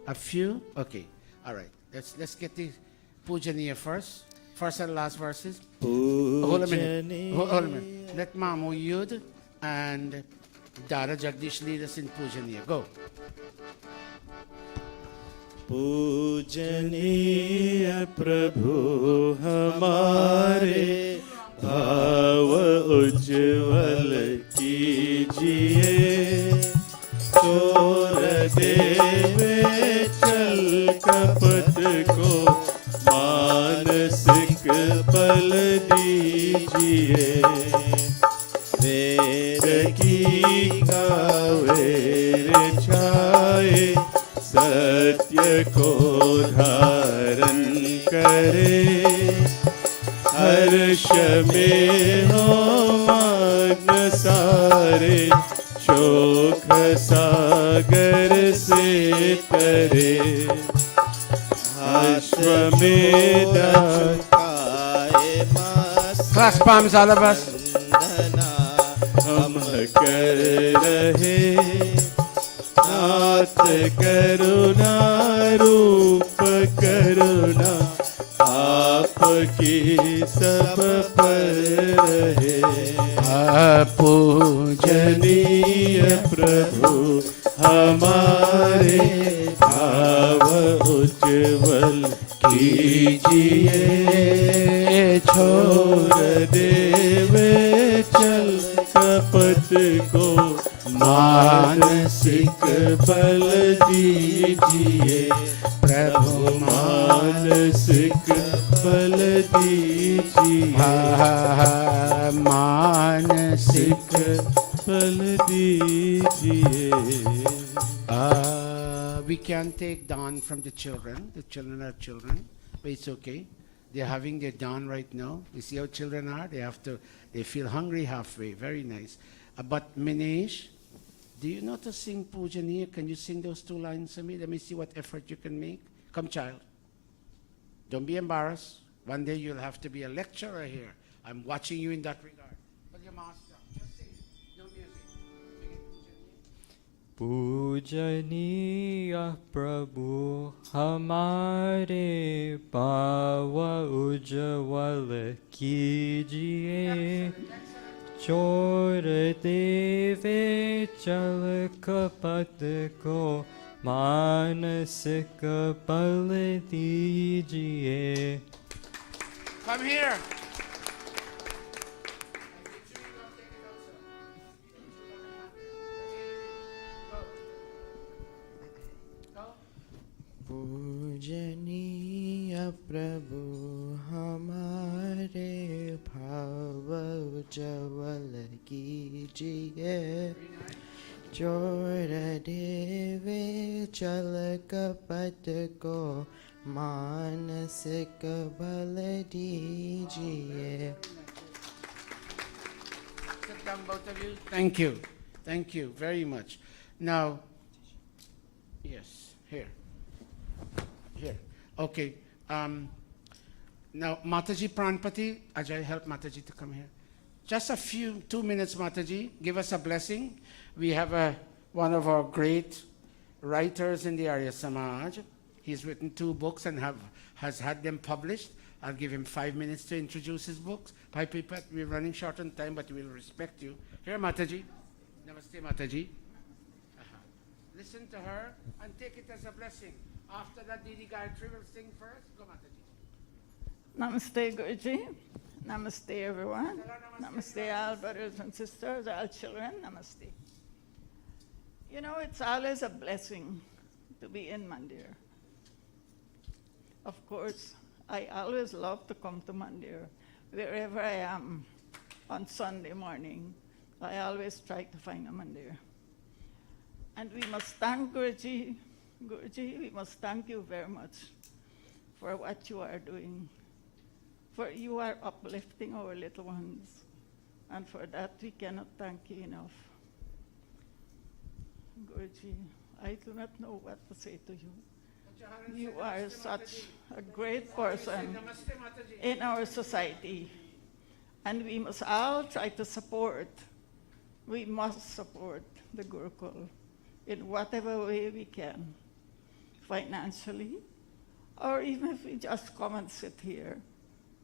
A few? Okay, all right. Let's get the Pujaniya first. First and last verses. Hold a minute. Hold a minute. Let Mamu Yud and Dada Jagdish lead us in Pujaniya. Go. पूजनीय प्रभु हमारे भाव उज्ज्वल कीजिए चोर देवे चल कपट को मानसिक बल दीजिए वेद की कावेर छाए सत्य को धारण करे हर्ष में हो मग्न सारे शोक सागर से तरे अश्वमेध Class palms, all of us. हम कर रहे नाथ करुणा रूप करुणा आपकी सब पर रहे पूजनीय प्रभु हमारे भाव उज्ज्वल कीजिए छोड़ देवे चल कपट को मानसिक बल दीजिए प्रभु मानसिक बल दीजिए मानसिक बल दीजिए We can take dawn from the children. The children are children, but it's okay. They're having their dawn right now. You see how children are? They feel hungry halfway. Very nice. But Minesh, do you know to sing Pujaniya? Can you sing those 2 lines for me? Let me see what effort you can make. Come, child. Don't be embarrassed. One day you'll have to be a lecturer here. I'm watching you in that regard. But your master, just sing. No music. Sing it, पूजनीय प्रभु हमारे पाव उज्ज्वल कीजिए चोर देवे चल कपट को मानसिक बल दीजिए Come here. पूजनीय प्रभु हमारे भाव उज्ज्वल कीजिए चोर देवे चल कपट को मानसिक बल दीजिए. Sit down, both of you. Thank you. Thank you very much. Now, yes, here. Here. Okay. Now, Mataji Pranpati, Ajay, help Mataji to come here. Just a 2 minutes, Mataji. Give us a blessing. We have one of our great writers in the Arya Samaj. He's written 2 books and has had them published. I'll give him 5 minutes to introduce his books. Bye, Pipat. We're running short on time, but we'll respect you. Here, Mataji. Namaste, Mataji. Listen to her and take it as a blessing. After that, Didi Gayatri will sing first. Go, Mataji. Namaste, Guruji. Namaste, everyone. Namaste, all brothers and sisters, all children. Namaste. You know, it's always a blessing to be in Mandir. Of course, I always love to come to Mandir. Wherever I am on Sunday morning, I always try to find a Mandir. And we must thank Guruji. Guruji, we must thank you very much for what you are doing. For you are uplifting our little ones. And for that, we cannot thank you enough. Guruji, I do not know what to say to you. You are such a great person in our society. And we must all try to support. We must support the Gurukul in whatever way we can. Financially, or even if we just come and sit here.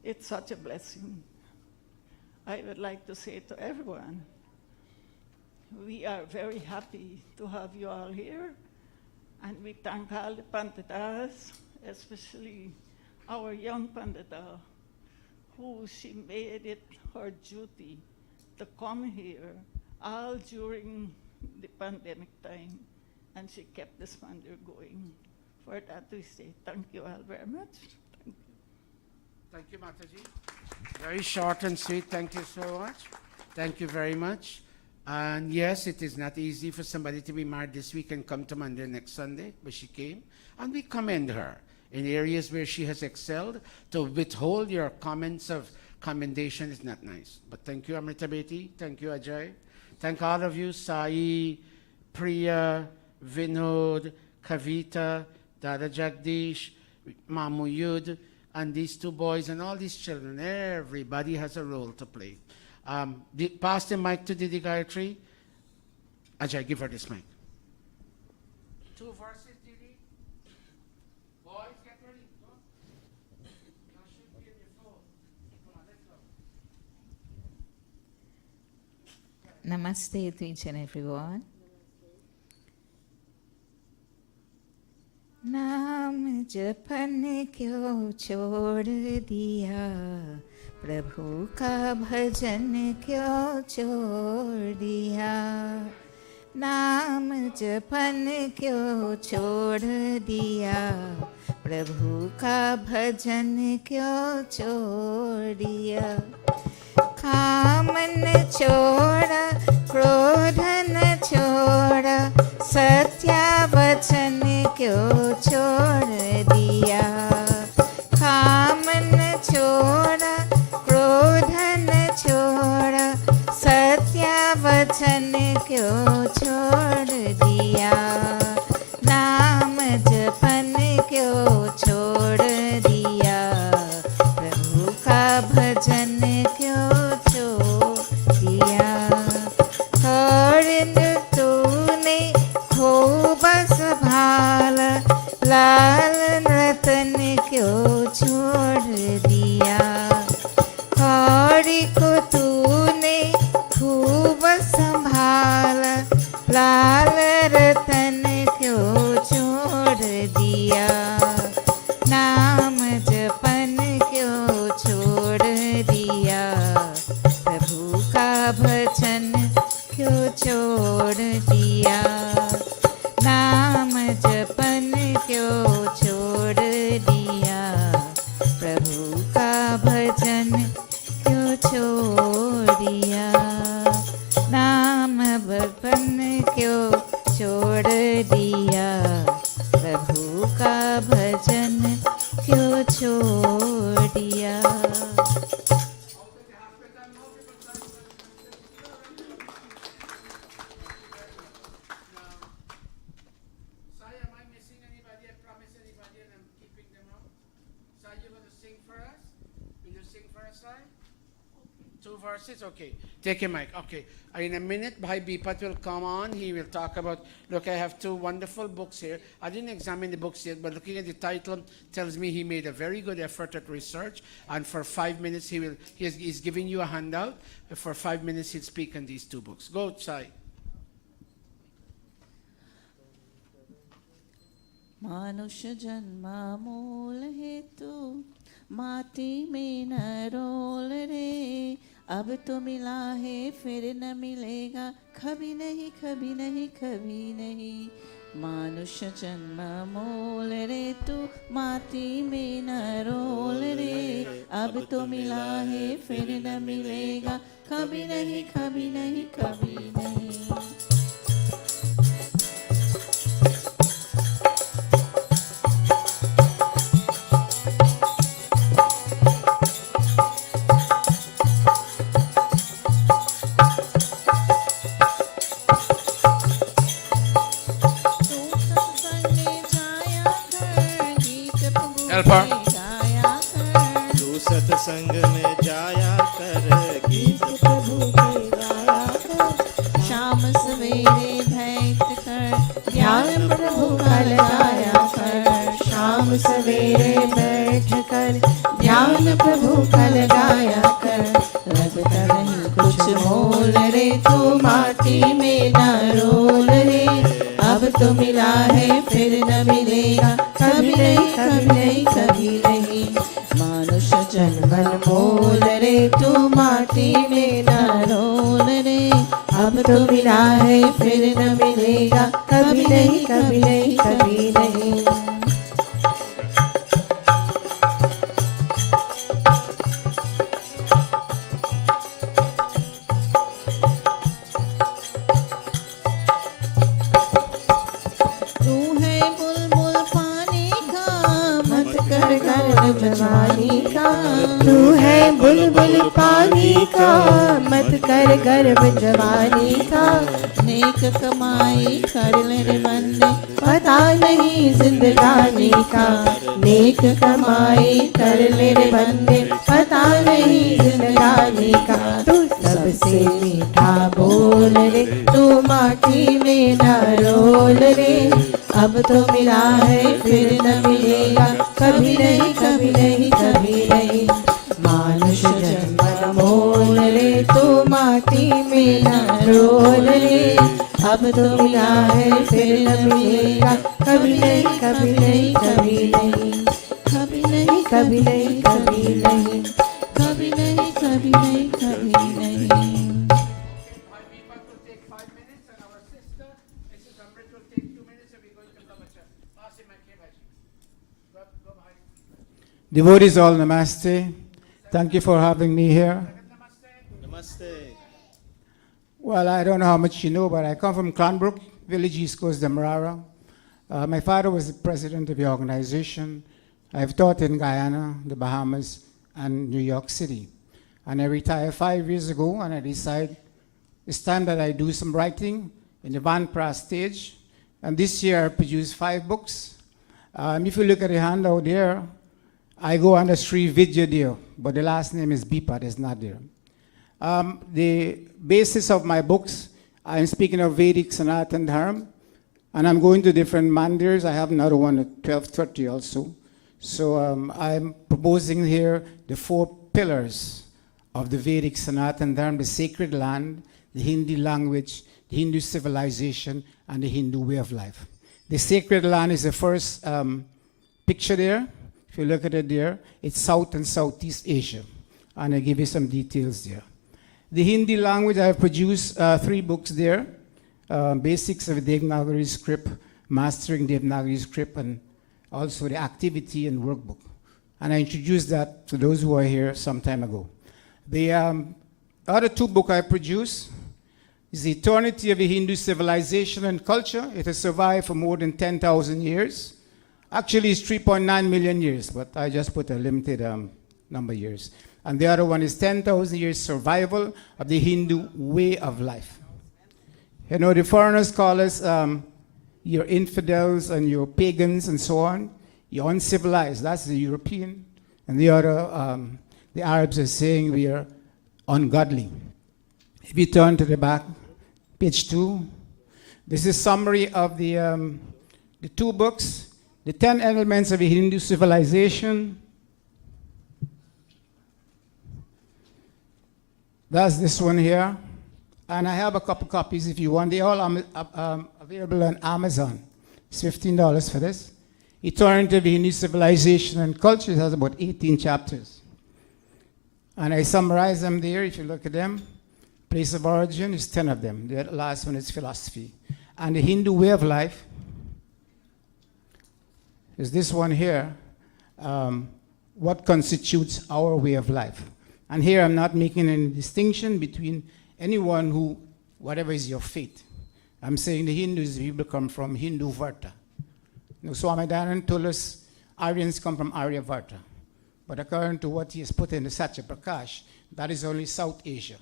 It's such a blessing. I would like to say to everyone, we are very happy to have you all here, And we thank all the Panditas, especially our young Pandita, who she made it her duty to come here all during the pandemic time, and she kept this mandir going. For that we say thank you all very much. Thank you, Mataji. Very short and sweet. Thank you so much. Thank you very much. And yes, it is not easy for somebody to be married this week and come to Mandir next Sunday, but she came. And we commend her in areas where she has excelled. To withhold your comments of commendation is not nice. But thank you, Amrita Beti. Thank you, Ajay. Thank all of you, Sai, Priya, Vinod, Kavita, Dada Jagdish, Mamu Yud, and these two boys and all these children. Everybody has a role to play. Pass the mic to Didi Gayatri. Ajay, give her this mic. 2 verses, Didi. Boys, get ready. Go. Now should be in your phone. Come on, let's go. Namaste to each and everyone. नाम जपन क्यों छोड़ दिया, प्रभु का भजन क्यों छोड़ दिया, नाम जपन क्यों छोड़ दिया, प्रभु का भजन क्यों छोड़ दिया, कामन छोड़ा क्रोधन छोड़ा, सत्य वचन क्यों छोड़ दिया, कामन छोड़ा क्रोधन छोड़ा, सत्य वचन क्यों छोड़ दिया, नाम जपन क्यों छोड़ दिया, प्रभु का भजन क्यों छोड़ दिया, तूने खूब संभाला, लाल रतन क्यों छोड़ दिया, कौड़ी को तूने खूब संभाला, लाल रतन क्यों छोड़ दिया, नाम जपन क्यों छोड़ दिया, प्रभु का भजन क्यों छोड़ दिया, नाम जपन क्यों छोड़ दिया, प्रभु का भजन क्यों छोड़ दिया, नाम जपन क्यों छोड़ दिया, प्रभु का भजन क्यों छोड़ दिया. Verses? Okay. Take a mic. Okay. In a minute, Bhai Bipat will come on. He will talk about, look, I have 2 wonderful books here. I didn't examine the books yet, but looking at the title tells me he made a very good effort at research. And for 5 minutes, he's giving you a handout. For 5 minutes, he'll speak on these 2 books. Go, Sai. मानुष्य जन्मा मूल हेतु, माटी में न role रे, अब तो मिला है फिर न मिलेगा, कभी नहीं कभी नहीं कभी नहीं, मानुष्य जन्म मोल रे तू, माटी में न रोल रे, अब तो मिला है फिर न मिलेगा, कभी नहीं कभी नहीं कभी नहीं. तू सत्संग में जाया कर, गीत प्रभु के गाया कर, शाम सवेरे भेंट कर, ध्यान प्रभु का लगाया कर, शाम सवेरे बैठ कर, ध्यान प्रभु का लगाया कर, लगता नहीं कुछ मोल रे, तू माटी में न रोल रे, अब तो मिला है फिर जन्मन मोल रे तू माटी में न रोल रे अब तो मिला है फिर न मिलेगा कभी नहीं कभी नहीं कभी नहीं तू है बुलबुल पानी का मत कर गर्व जवानी का तू है बुलबुल पानी का मत कर गर्व जवानी का नेक कमाई कर ले रे बंदे पता नहीं जिंदगानी का नेक कमाई कर ले रे बंदे पता नहीं जिंदगानी का तू सबसे मीठा बोल रे तू माटी में न रोल रे अब तो मिला है फिर न मिलेगा कभी नहीं कभी नहीं कभी नहीं मानुष जन्म मोल रे तू माटी में न रोल रे अब तो मिला है फिर न मिलेगा कभी नहीं कभी नहीं कभी नहीं कभी नहीं कभी नहीं कभी नहीं कभी नहीं कभी नहीं कभी नहीं Devotees all, namaste. Thank you for having me here. Namaste. Well, I don't know how much you know, but I come from Cranbrook, village east coast, Demerara. My father was the president of the organization. I've taught in Guyana, the Bahamas, and New York City. And I retired 5 years ago, and I decided it's time that I do some writing in the Van Pra stage. And this year I produced 5 books. If you look at the handout there, I go under Sri Vidya there, but the last name is Bipat, it's not there. The basis of my books, I'm speaking of Vedic, Sanat, and Dharma, and I'm going to different mandirs. I have another one at 12:30 also. So I'm proposing here the 4 pillars of the Vedic, Sanat, and Dharma: the sacred land, the Hindi language, the Hindu civilization, and the Hindu way of life. The sacred land is the first picture there. If you look at it there, it's South and Southeast Asia. And I give you some details there. The Hindi language, I have produced 3 books there. Basics of Devanagari script, Mastering Devanagari script, and also the activity and workbook. And I introduced that to those who are here some time ago. The other 2 books I produced is The Eternity of the Hindu Civilization and Culture. It has survived for more than 10,000 years. Actually, it's 3.9 million years, but I just put a limited number of years. And the other one is 10,000 years survival of the Hindu way of life. You know, the foreigners call us your infidels and your pagans and so on. You're uncivilized. That's the European. And the other, the Arabs are saying we are ungodly. If you turn to the back, page 2, this is a summary of the 2 books. The 10 elements of the Hindu civilization. That's this one here. And I have a couple copies if you want. They're all available on Amazon. It's $15 for this. Eternity of the Hindu civilization and culture. It has about 18 chapters. And I summarize them there if you look at them. Place of origin is 10 of them. The last one is philosophy. And the Hindu way of life is this one here, what constitutes our way of life. And here I'm not making any distinction between anyone who, whatever is your faith. I'm saying the Hindus, people come from Hindu Varta. You know, Swami Dayananda told us Aryans come from Arya Varta. But according to what he has put in the Satya Prakash, that is only South Asia.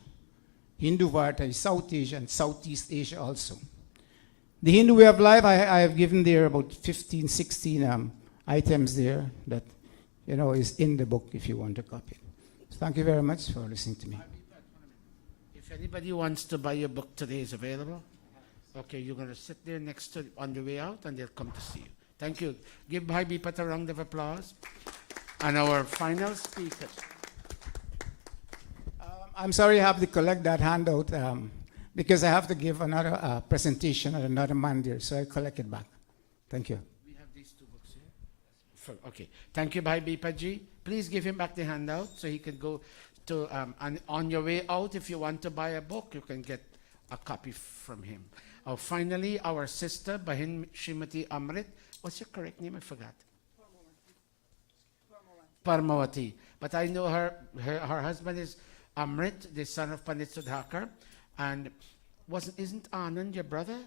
Hindu Varta is South Asia and Southeast Asia also. The Hindu way of life, I have given there about 15, 16 items there that, you know, is in the book if you want to copy it. So thank you very much for listening to me. If anybody wants to buy your book today, is available. Okay, you're going to sit there next to on the way out, and they'll come to see you. Thank you. Give Bhai Bipat a round of applause. And our final speakers. I'm sorry I have to collect that handout because I have to give another presentation at another mandir, so I collect it back. Thank you. We have these 2 books here. Okay. Thank you, Bhai Bipaji. Please give him back the handout so he can go to, and on your way out, if you want to buy a book, you can get a copy from him. Finally, our sister, Bahin Shrimati Amrit. What's your correct name? I forgot. Parmawati. But I know her husband is Amrit, the son of Pandit Sudhakar. And isn't Anand your brother?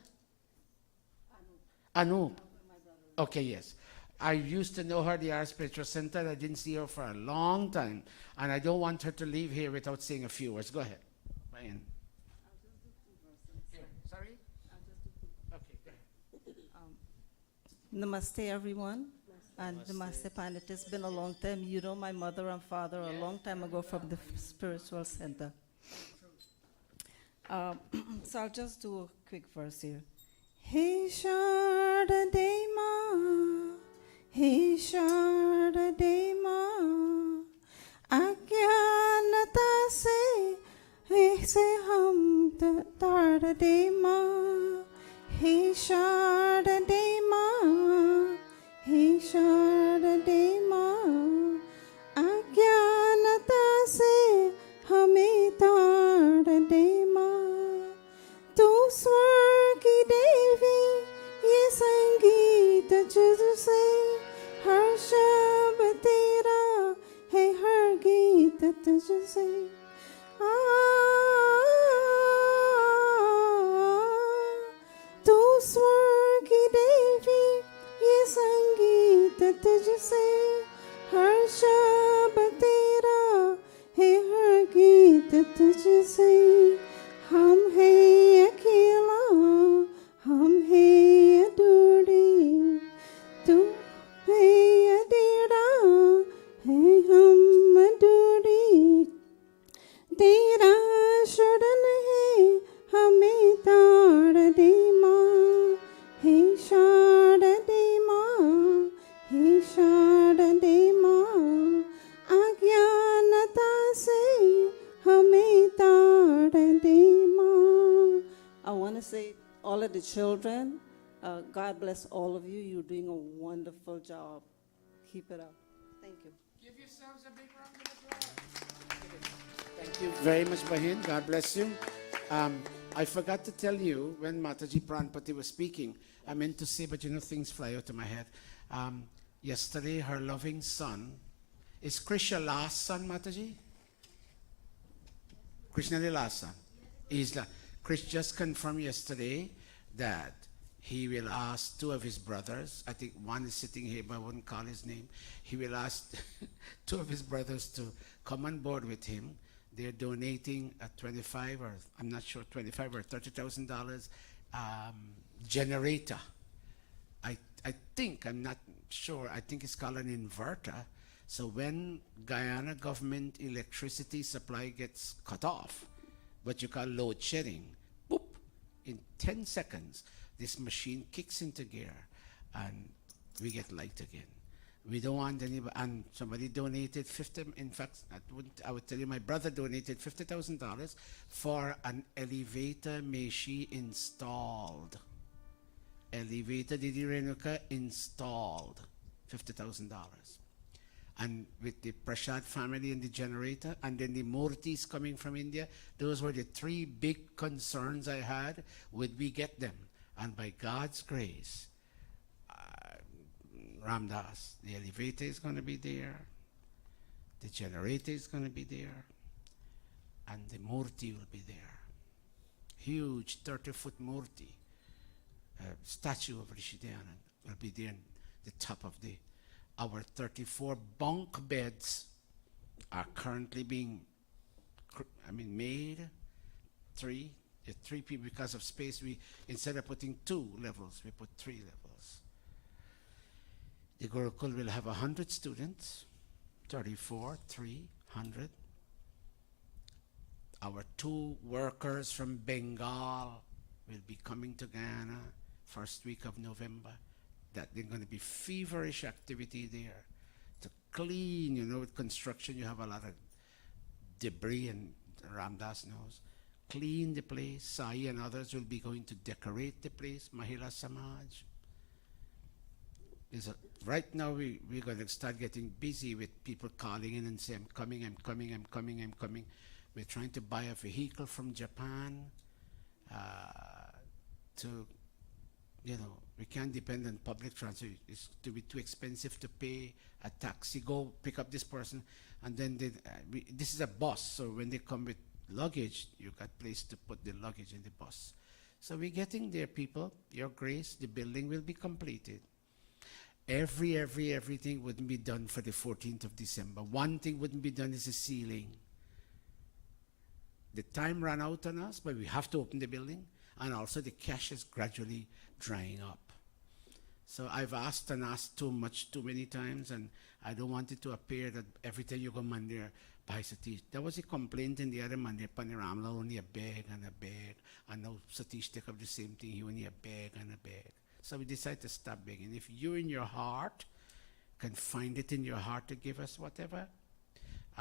Anup. Okay, yes. I used to know her at the Art Spiritual Center. I didn't see her for a long time. And I don't want her to leave here without saying a few words. Go ahead. Ryan. Sorry? Okay, go ahead. Namaste, everyone. And Namaste, Pandit. It's been a long time. You know my mother and father a long time ago from the spiritual center. So I'll just do a quick verse here. He Sharda Dema, He Sharda Dema, Agyanata se hum tarda Dema, He Sharda Dema, He Sharda Dema, Agyanata se hame tarda Dema. तू स्वर की देवी ये संगीत तुझसे हर शब्द तेरा है हर गीत तुझसे तू स्वर की देवी ये संगीत तुझसे हर शब्द तेरा है हर गीत तुझसे हम हैं अकेला हम हैं अधूरे तू है अधेड़ा है हम अधूरे तेरा शरण है हमें ताड़ दे माँ हे शाड़ दे माँ हे शाड़ दे माँ अज्ञानता से हमें ताड़ दे माँ. I want to say, all of the children, God bless all of you. You're doing a wonderful job. Keep it up. Thank you. Give yourselves a big round of applause. Thank you very much, Bahin. God bless you. I forgot to tell you when Mataji Pranpati was speaking, I meant to say, but things fly out of my head. Yesterday, her loving son, is Krish your last son, Mataji? Krishna the last son. Krish just confirmed yesterday that he will ask two of his brothers, I think one is sitting here, but I wouldn't call his name. He will ask two of his brothers to come on board with him. They're donating a 25 or I'm not sure, $25 or $30,000 generator. I think, I'm not sure, I think it's called an inverter. So when Guyana government electricity supply gets cut off, what you call load shedding, boop, in 10 seconds, this machine kicks into gear and we get light again. We don't want anybody, and somebody donated in fact, I would tell you my brother donated $50,000 for an elevator Meshi installed. Elevator Didi Renuka installed, $50,000. And with the Prashad family and the generator, and then the Murtis coming from India, those were the three big concerns I had. Would we get them? And by God's grace, Ramdas, the elevator is going to be there, the generator is going to be there, and the Murti will be there. Huge 30-foot Murti, statue of Rishi Dayananda will be there in the top of our 34 bunk beds are currently being made. Three people because of space. We instead of putting 2 levels, we put 3 levels. The Gurukul will have 100 students, 34, 300. Our 2 workers from Bengal will be coming to Guyana first week of November. That there's going to be feverish activity there to clean. With construction you have a lot of debris, and Ramdas knows. Clean the place. Sai and others will be going to decorate the place. Mahila Samaj. Right now, we're going to start getting busy with people calling in and saying, I'm coming, I'm coming, I'm coming, I'm coming. We're trying to buy a vehicle from Japan to, we can't depend on public transport. It's to be too expensive to pay a taxi, go pick up this person, and then this is a bus, so when they come with luggage, you got place to put the luggage in the bus. So we're getting there, people. Your grace, the building will be completed. Everything wouldn't be done for the 14th of December. One thing wouldn't be done is the ceiling. The time ran out on us, but we have to open the building, and also the cash is gradually drying up. So I've asked and asked too many times, and I don't want it to appear that every time you go Monday, buy Satish. There was a complaint in the other Monday, Panorama, only a bag and a bag, and now Satish take up the same thing, he only a bag and a bag. So we decided to stop begging. If you in your heart can find it in your heart to give us whatever.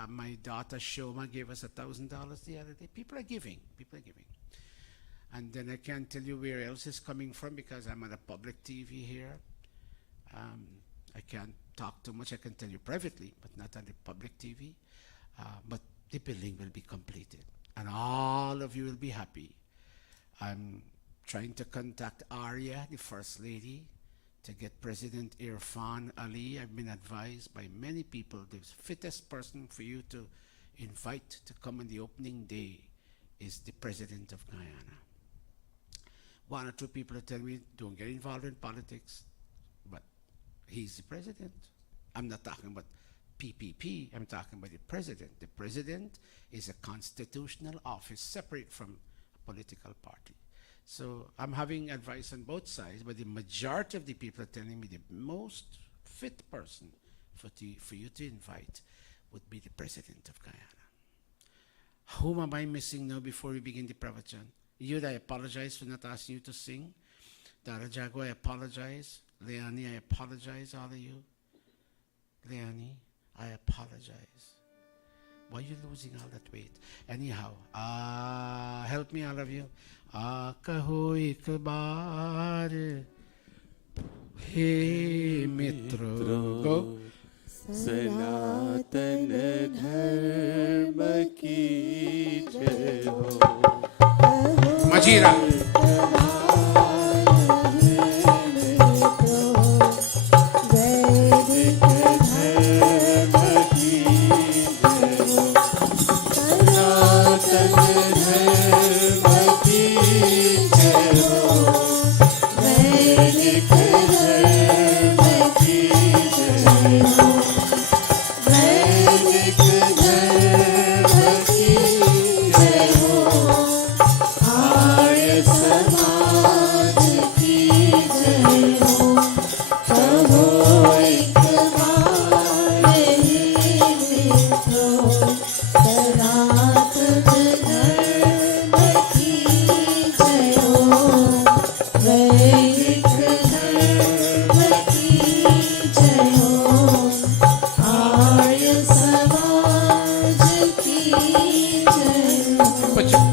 My daughter Shoma gave us $1,000 the other day. People are giving. And then I can't tell you where else it's coming from because I'm on a public TV here. I can't talk too much. I can tell you privately, but not on the public TV. But the building will be completed, and all of you will be happy. I'm trying to contact Arya, the First Lady, to get President Irfan Ali. I've been advised by many people the fittest person for you to invite to come on the opening day is the President of Guyana. One or two people tell me, don't get involved in politics, but he's the president. I'm not talking about PPP, I'm talking about the president. The president is a constitutional office separate from a political party. So I'm having advice on both sides, but the majority of the people are telling me the most fit person for you to invite would be the President of Guyana. Whom am I missing now before we begin the pravachan? Yud, I apologize for not asking you to sing. Darajago, I apologize. Leani, I apologize, all of you. Leani, I apologize. Why are you losing all that weight? Anyhow, help me, all of you. Kaho ek baar, he mitro. Go. Sanatan dharma ki jai ho. Majira.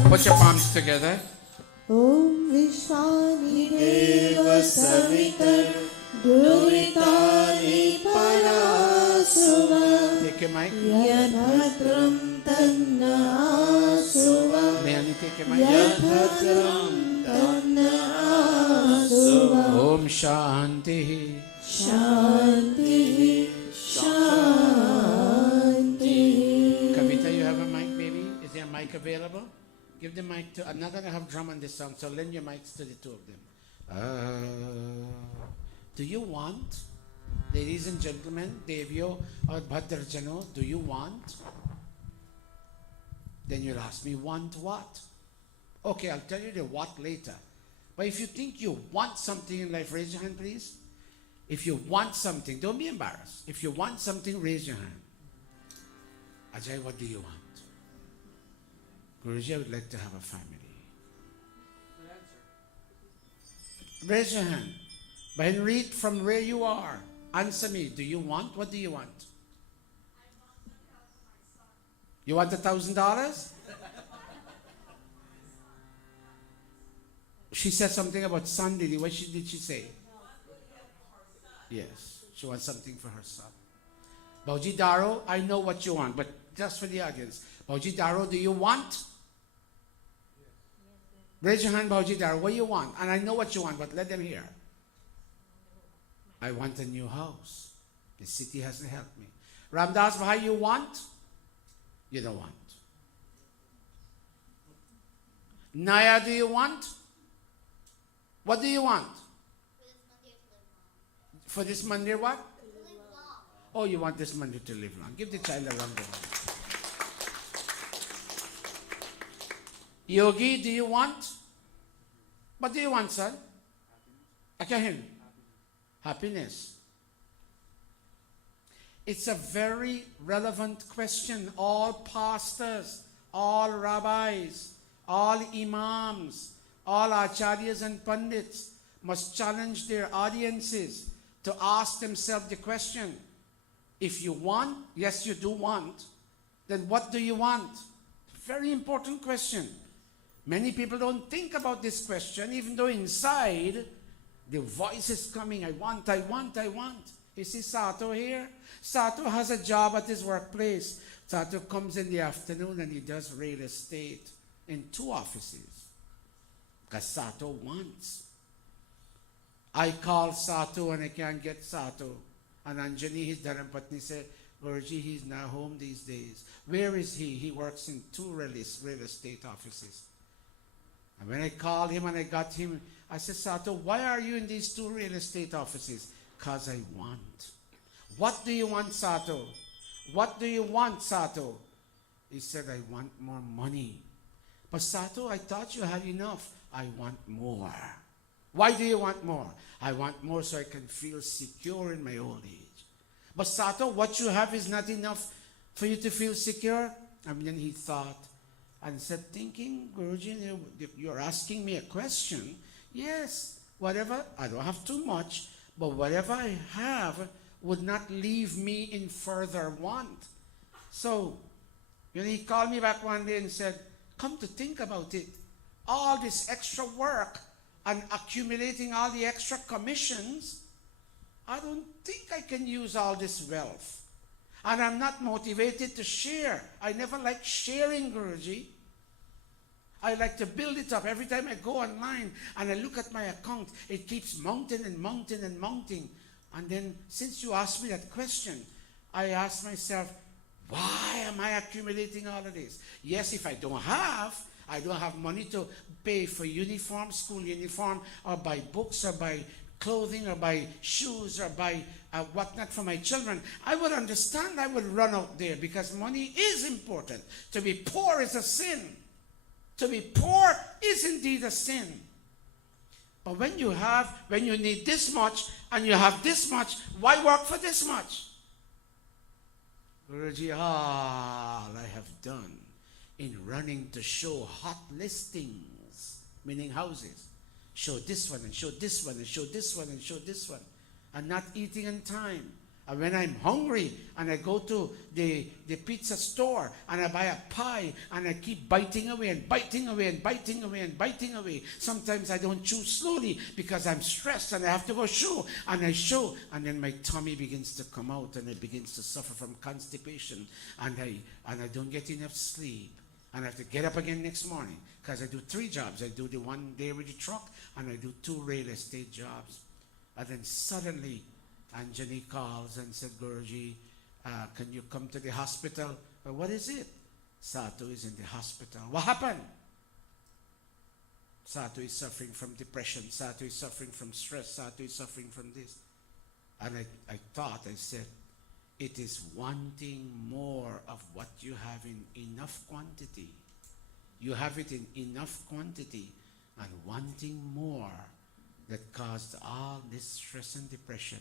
Put your palms together. Om Vishwani Deva Savitar Duritani Parasuva Take your mic. Yadhatram Tanna Asuva Leani, take your mic. Yadhatram Tanna Asuva Om Shanti. Shanti Shanti. Kavita, you have a mic, baby? Is there a mic available? Give the mic to, I'm not going to have drum on this song, so lend your mics to the two of them. Do you want, ladies and gentlemen, Devyo or Bhadrajano, do you want? Then you'll ask me, want what? Okay, I'll tell you the what later. But if you think you want something in life, raise your hand, please. If you want something, don't be embarrassed. If you want something, raise your hand. Ajay, what do you want? Guruji, I would like to have a family. Raise your hand. But read from where you are. Answer me. Do you want? What do you want? You want $1,000? She said something about son, Lily. What did she say? Yes, she wants something for her son. Bauji Daro, I know what you want, but just for the audience. Bauji Daro, do you want? Raise your hand, Bauji Daro. What do you want? And I know what you want, but let them hear. I want a new house. The city hasn't helped me. Ramdas Bhai, you want? You don't want. Naya, do you want? What do you want? For this mandir what? Oh, you want this mandir to live long. Give the child a round of applause. Yogi, do you want? What do you want, son? I can't hear you. Happiness. It's a very relevant question. All pastors, all rabbis, all imams, all acharyas and pandits must challenge their audiences to ask themselves the question, if you want, yes you do want, then what do you want? Very important question. Many people don't think about this question, even though inside the voice is coming, I want, I want, I want. You see Sato here? Sato has a job at his workplace. Sato comes in the afternoon and he does real estate in 2 offices. Because Sato wants. I call Sato and I can't get Sato. And Anjani, his Dharampatni, said, Guruji, he's not home these days. Where is he? He works in 2 real estate offices. And when I called him and I got him, I said, Sato, why are you in these 2 real estate offices? Because I want. What do you want, Sato? What do you want, Sato? He said, I want more money. But Sato, I thought you had enough. I want more. Why do you want more? I want more so I can feel secure in my old age. But Sato, what you have is not enough for you to feel secure? And then he thought and said, thinking, Guruji, you're asking me a question. Yes, whatever, I don't have too much, but whatever I have would not leave me in further want. So, he called me back one day and said, come to think about it, all this extra work and accumulating all the extra commissions, I don't think I can use all this wealth. And I'm not motivated to share. I never like sharing, Guruji. I like to build it up. Every time I go online and I look at my account, it keeps mounting and mounting and mounting. And then since you asked me that question, I asked myself, why am I accumulating all of this? Yes, if I don't have money to pay for uniform, school uniform, or buy books, or buy clothing, or buy shoes, or buy whatnot for my children, I would understand. I would run out there because money is important. To be poor is a sin. To be poor is indeed a sin. But when you need this much and you have this much, why work for this much? Guruji, all I have done in running to show hot listings, meaning houses, show this one and show this one and show this one and show this one, and not eating in time. And when I'm hungry and I go to the pizza store and I buy a pie and I keep biting away and biting away and biting away and biting away. Sometimes I don't chew slowly because I'm stressed and I have to go chew. And I chew and then my tummy begins to come out and it begins to suffer from constipation. And I don't get enough sleep. And I have to get up again next morning because I do 3 jobs. I do the one day with the truck and I do 2 real estate jobs. And then suddenly Anjani calls and said, Guruji, can you come to the hospital? What is it? Sato is in the hospital. What happened? Sato is suffering from depression. Sato is suffering from stress. Sato is suffering from this. And I said, it is wanting more of what you have in enough quantity. You have it in enough quantity and wanting more that caused all this stress and depression.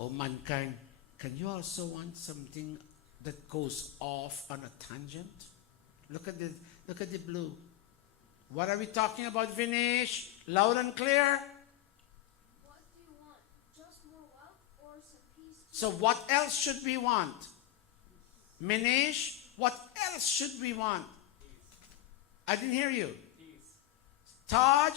Oh, mankind, can you also want something that goes off on a tangent? Look at the blue. What are we talking about, Vinesh? Loud and clear. What do you want? Just more wealth or some peace? So what else should we want? Minesh, what else should we want? I didn't hear you. Taj,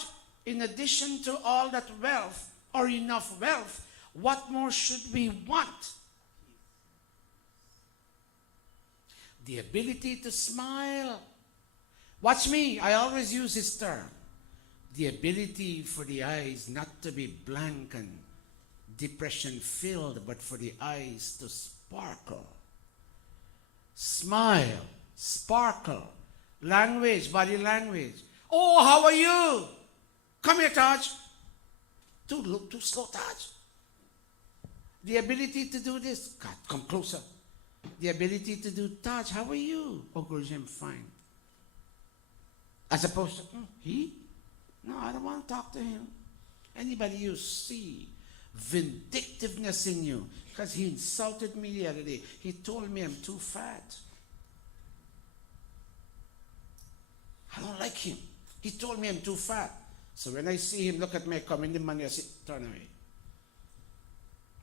in addition to all that wealth, or enough wealth, what more should we want? The ability to smile. Watch me, I always use this term. The ability for the eyes not to be blank and depression filled, but for the eyes to sparkle. Smile, sparkle, language, body language. Oh, how are you? Come here, Taj. Don't look too slow, Taj. The ability to do this. God, come closer. The ability to do, Taj, how are you? Oh, Guruji, I'm fine. As opposed to, he? No, I don't want to talk to him. Anybody you see vindictiveness in you, because he insulted me the other day. He told me I'm too fat. I don't like him. He told me I'm too fat. So when I see him look at me, come in the money, I say, turn away.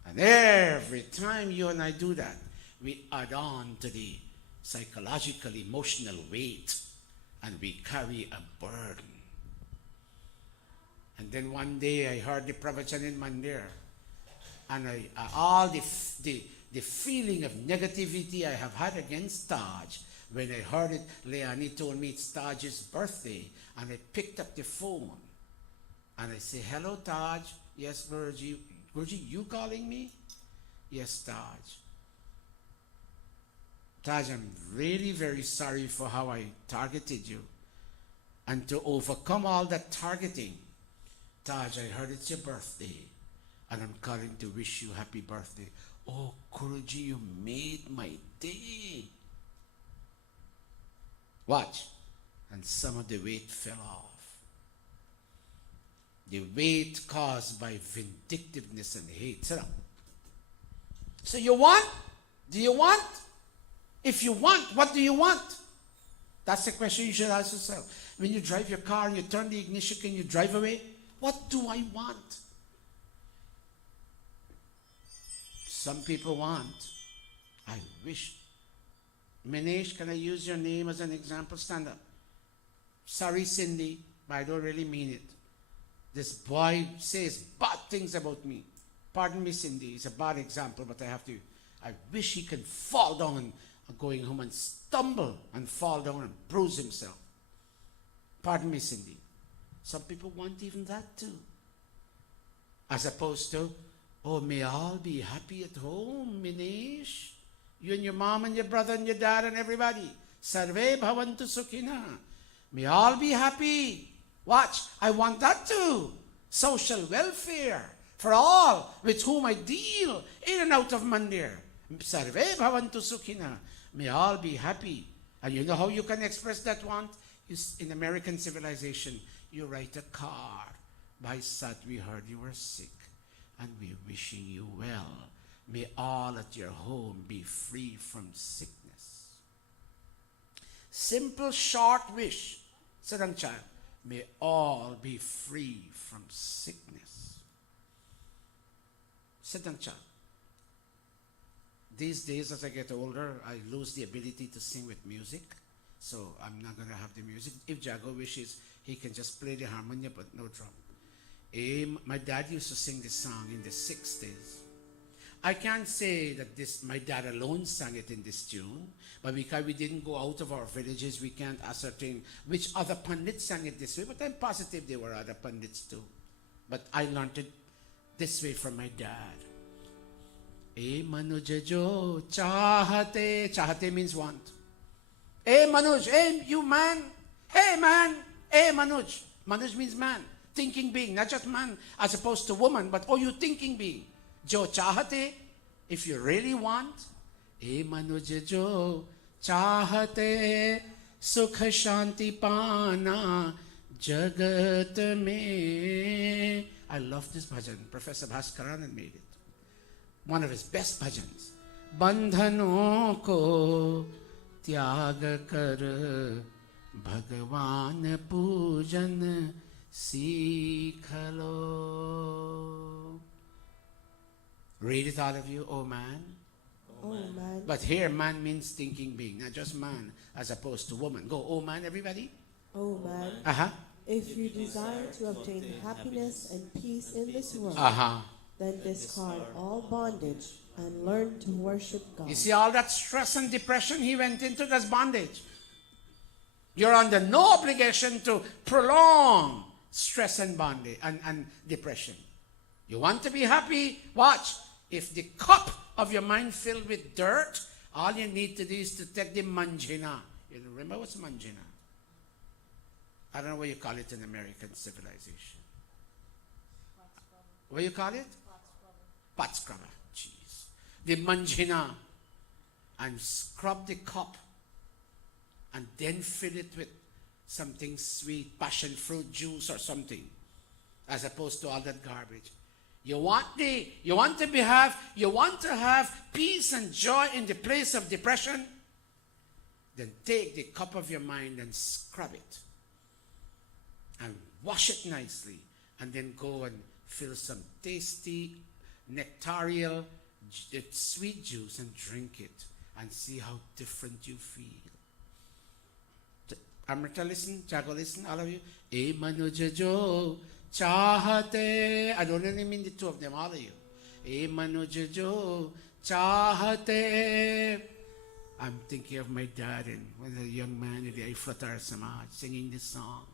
And every time you and I do that, we add on to the psychological, emotional weight, and we carry a burden. And then one day I heard the pravachan in Mandir, and all the feeling of negativity I have had against Taj, when I heard it, Leonie told me it's Taj's birthday, and I picked up the phone, and I say, hello Taj. Yes, Guruji. Guruji, you calling me? Yes, Taj. Taj, I'm really very sorry for how I targeted you. And to overcome all that targeting, Taj, I heard it's your birthday, and I'm calling to wish you happy birthday. Oh, Guruji, you made my day. Watch. And some of the weight fell off. The weight caused by vindictiveness and hate. Sit down. So you want? Do you want? If you want, what do you want? That's the question you should ask yourself. When you drive your car and you turn the ignition and you drive away, what do I want? Some people want, I wish. Minesh, can I use your name as an example? Stand up. Sorry, Cindy, but I don't really mean it. This boy says bad things about me. Pardon me, Cindy, it's a bad example, but I wish he can fall down and going home and stumble and fall down and bruise himself. Pardon me, Cindy. Some people want even that too. As opposed to, oh, may all be happy at home, Minesh. You and your mom and your brother and your dad and everybody. Sarve bhavantu sukhina. May all be happy. Watch, I want that too. Social welfare for all with whom I deal in and out of Mandir. Sarve bhavantu sukhina. May all be happy. And you know how you can express that want? In American civilization, you write a card. By Sat, we heard you were sick, and we're wishing you well. May all at your home be free from sickness. Simple, short wish. Sit down, child. May all be free from sickness. Sit down, child. These days, as I get older, I lose the ability to sing with music. So I'm not going to have the music. If Jago wishes, he can just play the harmonia, but no drum. My dad used to sing this song in the 60s. I can't say that my dad alone sang it in this tune, but because we didn't go out of our villages, we can't ascertain which other pandits sang it this way, but I'm positive there were other pandits too. But I learned it this way from my dad. E manuj jo chahate. Chahate means want. Hey Manuj, hey you man. Hey man. Hey Manuj. Manuj means man. Thinking being, not just man as opposed to woman, but you thinking being. Jo chahate, if you really want. Hey Manuj jo chahate sukha shanti pana jagat mein. I love this bhajan. Professor Bhaskaran made it. One of his best bhajans. Bandhanon ko त्याग कर भगवान पूजन सीख लो. Read it, all of you. Oh man. Oh man. But here man means thinking being, not just man as opposed to woman. Go, oh man, everybody. Oh man. Uh-huh. If you desire to obtain happiness and peace in this world, then discard all bondage and learn to worship God. You see all that stress and depression he went into, that's bondage. You're under no obligation to prolong stress and bondage and depression. You want to be happy? Watch. If the cup of your mind filled with dirt, all you need to do is to take the manjina. You remember what's manjina? I don't know what you call it in American civilization. What do you call it? Pot scrubber. Jeez. The manjina. And scrub the cup. And then fill it with something sweet, passion fruit juice or something. As opposed to all that garbage. You want to have peace and joy in the place of depression? Then take the cup of your mind and scrub it. And wash it nicely. And then go and fill some tasty, nectarial, sweet juice and drink it. And see how different you feel. Amrita, listen. Jago, listen. All of you. E manujajo chahate. I don't only mean the two of them, all of you. E manujajo chahate. I'm thinking of my dad and when a young man in the Ifratar Samaj singing this song.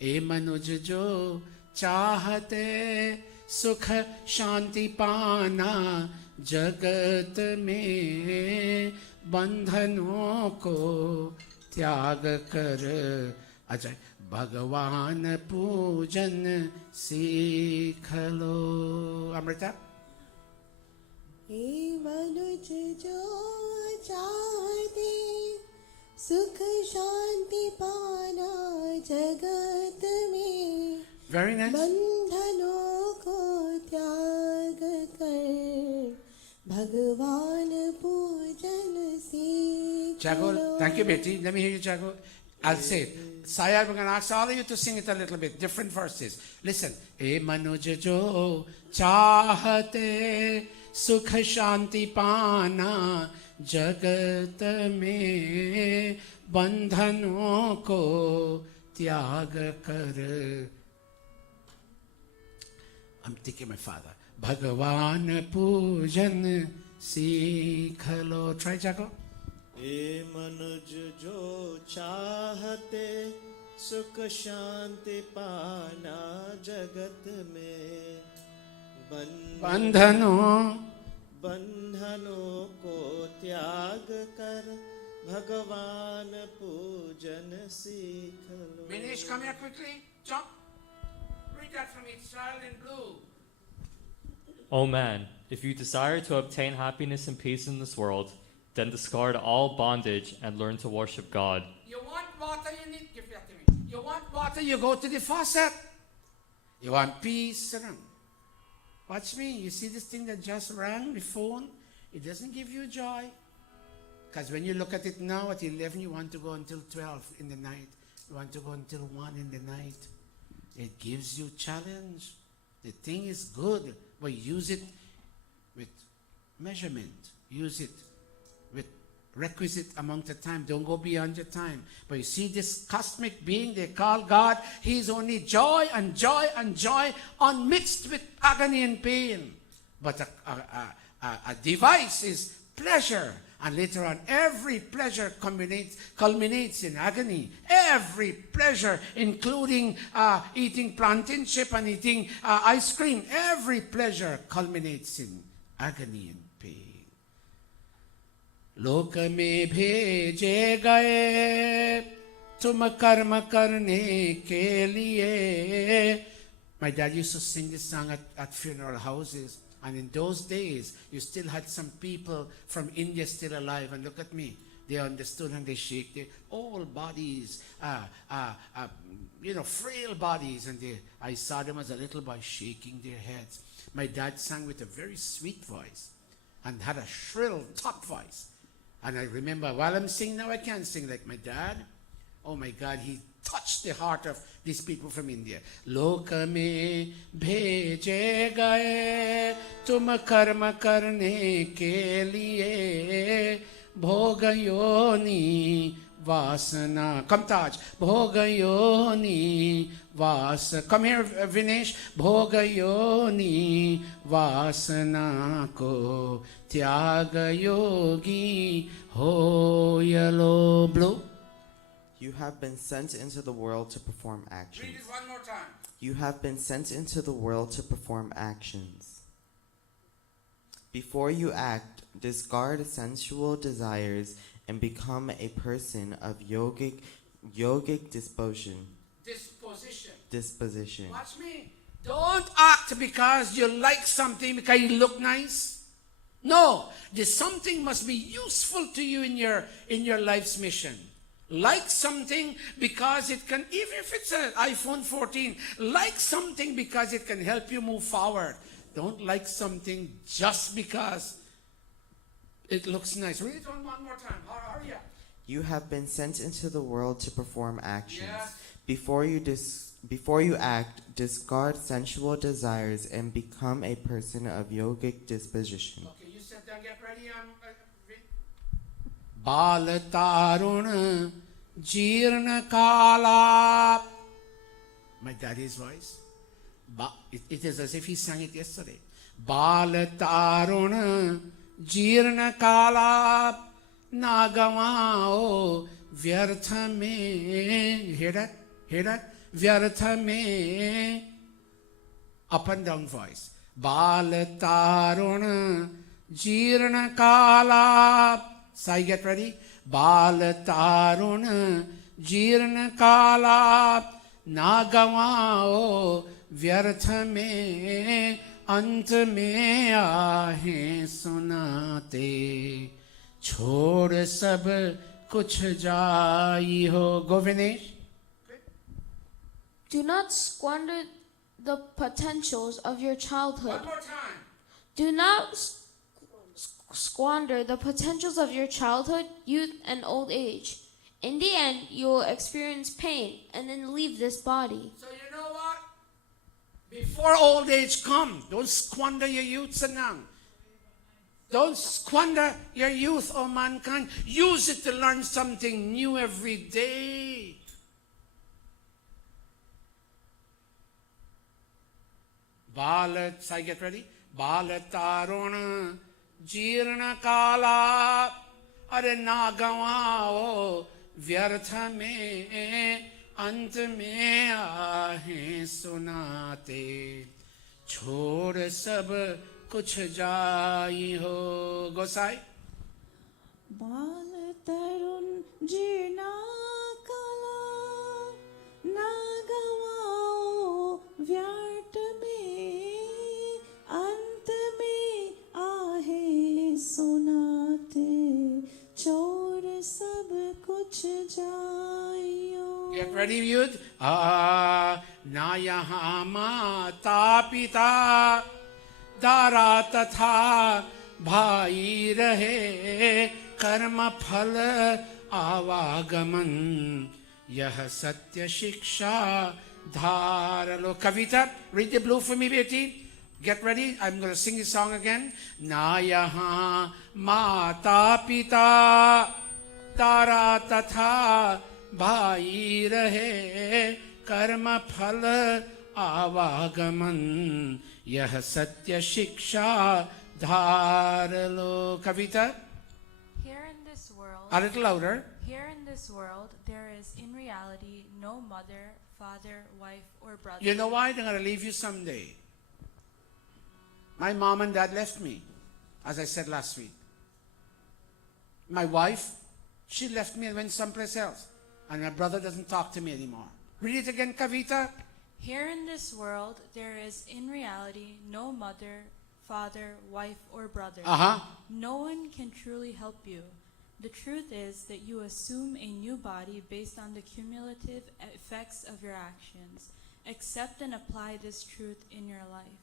E manujajo chahate sukha shanti pana jagat mein bandhanon ko त्याग कर अजय भगवान पूजन सीख लो अमृता हे मनुज जो चाहते सुख शांति पाना जगत में very nice बंधनों को त्याग कर भगवान पूजन सीख Jago, thank you, Betty. Let me hear you, Jago. I'll say it. Sayar, we're going to ask all of you to sing it a little bit, different verses. Listen. E manuj jo chahate sukh shanti pana jagat mein bandhanon ko tyag kar. I'm thinking my father. Bhagavan pujan सीख लो. Try, Jago. ए मनुज जो चाहते सुख शांति पाना जगत में बंधनों को त्याग कर भगवान पूजन सीख लो. Manish, come here quickly. Jump. Read that from me. It's child in blue. O man, if you desire to obtain happiness and peace in this world, then discard all bondage and learn to worship God. You want water, you need, give that to me. You want water, you go to the faucet. You want peace, watch me. You see this thing that just rang, the phone? It doesn't give you joy. Because when you look at it now at 11, you want to go until 12 in the night. You want to go until 1 in the night. It gives you challenge. The thing is good, but use it with measurement. Use it with requisite amount of time. Don't go beyond your time. But you see this cosmic being they call God, He is only joy and joy and joy unmixed with agony and pain. But a device is pleasure. And later on, every pleasure culminates in agony. Every pleasure, including eating plantain chip and eating ice cream, every pleasure culminates in agony and pain. लोक में भेजे गए तुम कर्म करने के लिए. My dad used to sing this song at funeral houses. And in those days, you still had some people from India still alive. And look at me. They understood and they shake their old bodies, frail bodies. And I saw them as a little boy shaking their heads. My dad sang with a very sweet voice and had a shrill top voice. And I remember, while I'm singing now, I can't sing like my dad. Oh my God, he touched the heart of these people from India. Loka mein bheje gaye tum karma karne ke liye bhoga yoni Vasana. Come Taj. Bhogayoni Vas. Come here, Vinesh. Bhogayoni Vasana ko Tyaga Yogi Ho Yellow Blue. You have been sent into the world to perform actions. Read it one more time. You have been sent into the world to perform actions. Before you act, discard sensual desires and become a person of yogic disposition. Disposition. Watch me. Don't act because you like something, because you look nice. No, this something must be useful to you in your life's mission. Like something because it can, even if it's an iPhone 14, like something because it can help you move forward. Don't like something just because it looks nice. Read it one more time. Hurry up. You have been sent into the world to perform actions. Yes. Before you act, discard sensual desires and become a person of yogic disposition. Okay, you sit down, get ready. Bal Tarun Jirna Kala. My daddy's voice. It is as if he sang it yesterday. Bal Tarun Jirna Kala Nagamao Vyartha me. Hear that? Hear that? Vyartha me. Up and down voice. Bal Tarun Jirna Kala. Sai, get ready. Bal Tarun Jirna Kala Nagavao Vyartha me Ant me aahe sunate Chhod sab kuch jai ho. Go Vinesh. Do not squander the potentials of your childhood. One more time. Do not squander the potentials of your childhood, youth, and old age. In the end, you will experience pain and then leave this body. So you know what? Before old age comes, don't squander your youth, Sanang. Don't squander your youth, oh mankind. Use it to learn something new every day. Balat, I get ready? Balat Taruna Jirna Kala Are Nagavao Vyartha me Ant me aahe sunate Chhod sab kuch jai ho. Gosai. Bal tarun jirna kala nagavao vyart me ant me aahe sunate chor sab kuch jaiyo. Get ready, youth. Na yahan mata pita dara tatha bhai rahe karma phal avagaman yah satya shiksha dharalo. Kavita, read the blue for me, Betty. Get ready. I'm going to sing this song again. Na yahan mata pita dara tatha bhai rahe karma phal avagaman yah satya shiksha dharalo. Kavita, Here in this world, a little louder. here in this world, there is in reality no mother, father, wife, or brother. You know why? They're going to leave you someday. My mom and dad left me, as I said last week. My wife, she left me and went someplace else. And my brother doesn't talk to me anymore. Read it again, Kavita. Here in this world, there is in reality no mother, father, wife, or brother. No one can truly help you. The truth is that you assume a new body based on the cumulative effects of your actions. Accept and apply this truth in your life.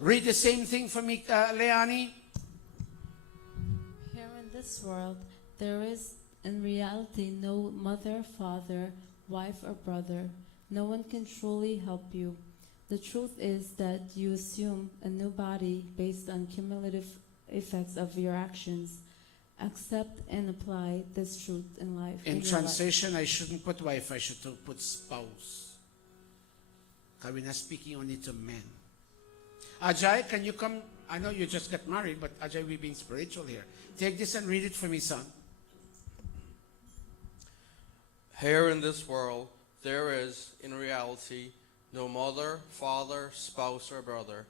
Read the same thing for me, Leani. Here in this world, there is in reality no mother, father, wife, or brother. No one can truly help you. The truth is that you assume a new body based on cumulative effects of your actions. Accept and apply this truth in life. In your translation, I shouldn't put wife, I should put spouse. Because we're not speaking only to men. Ajay, can you come? I know you just got married, but Ajay, we're being spiritual here. Take this and read it for me, son. Here in this world, there is, in reality, no mother, father, spouse, or brother.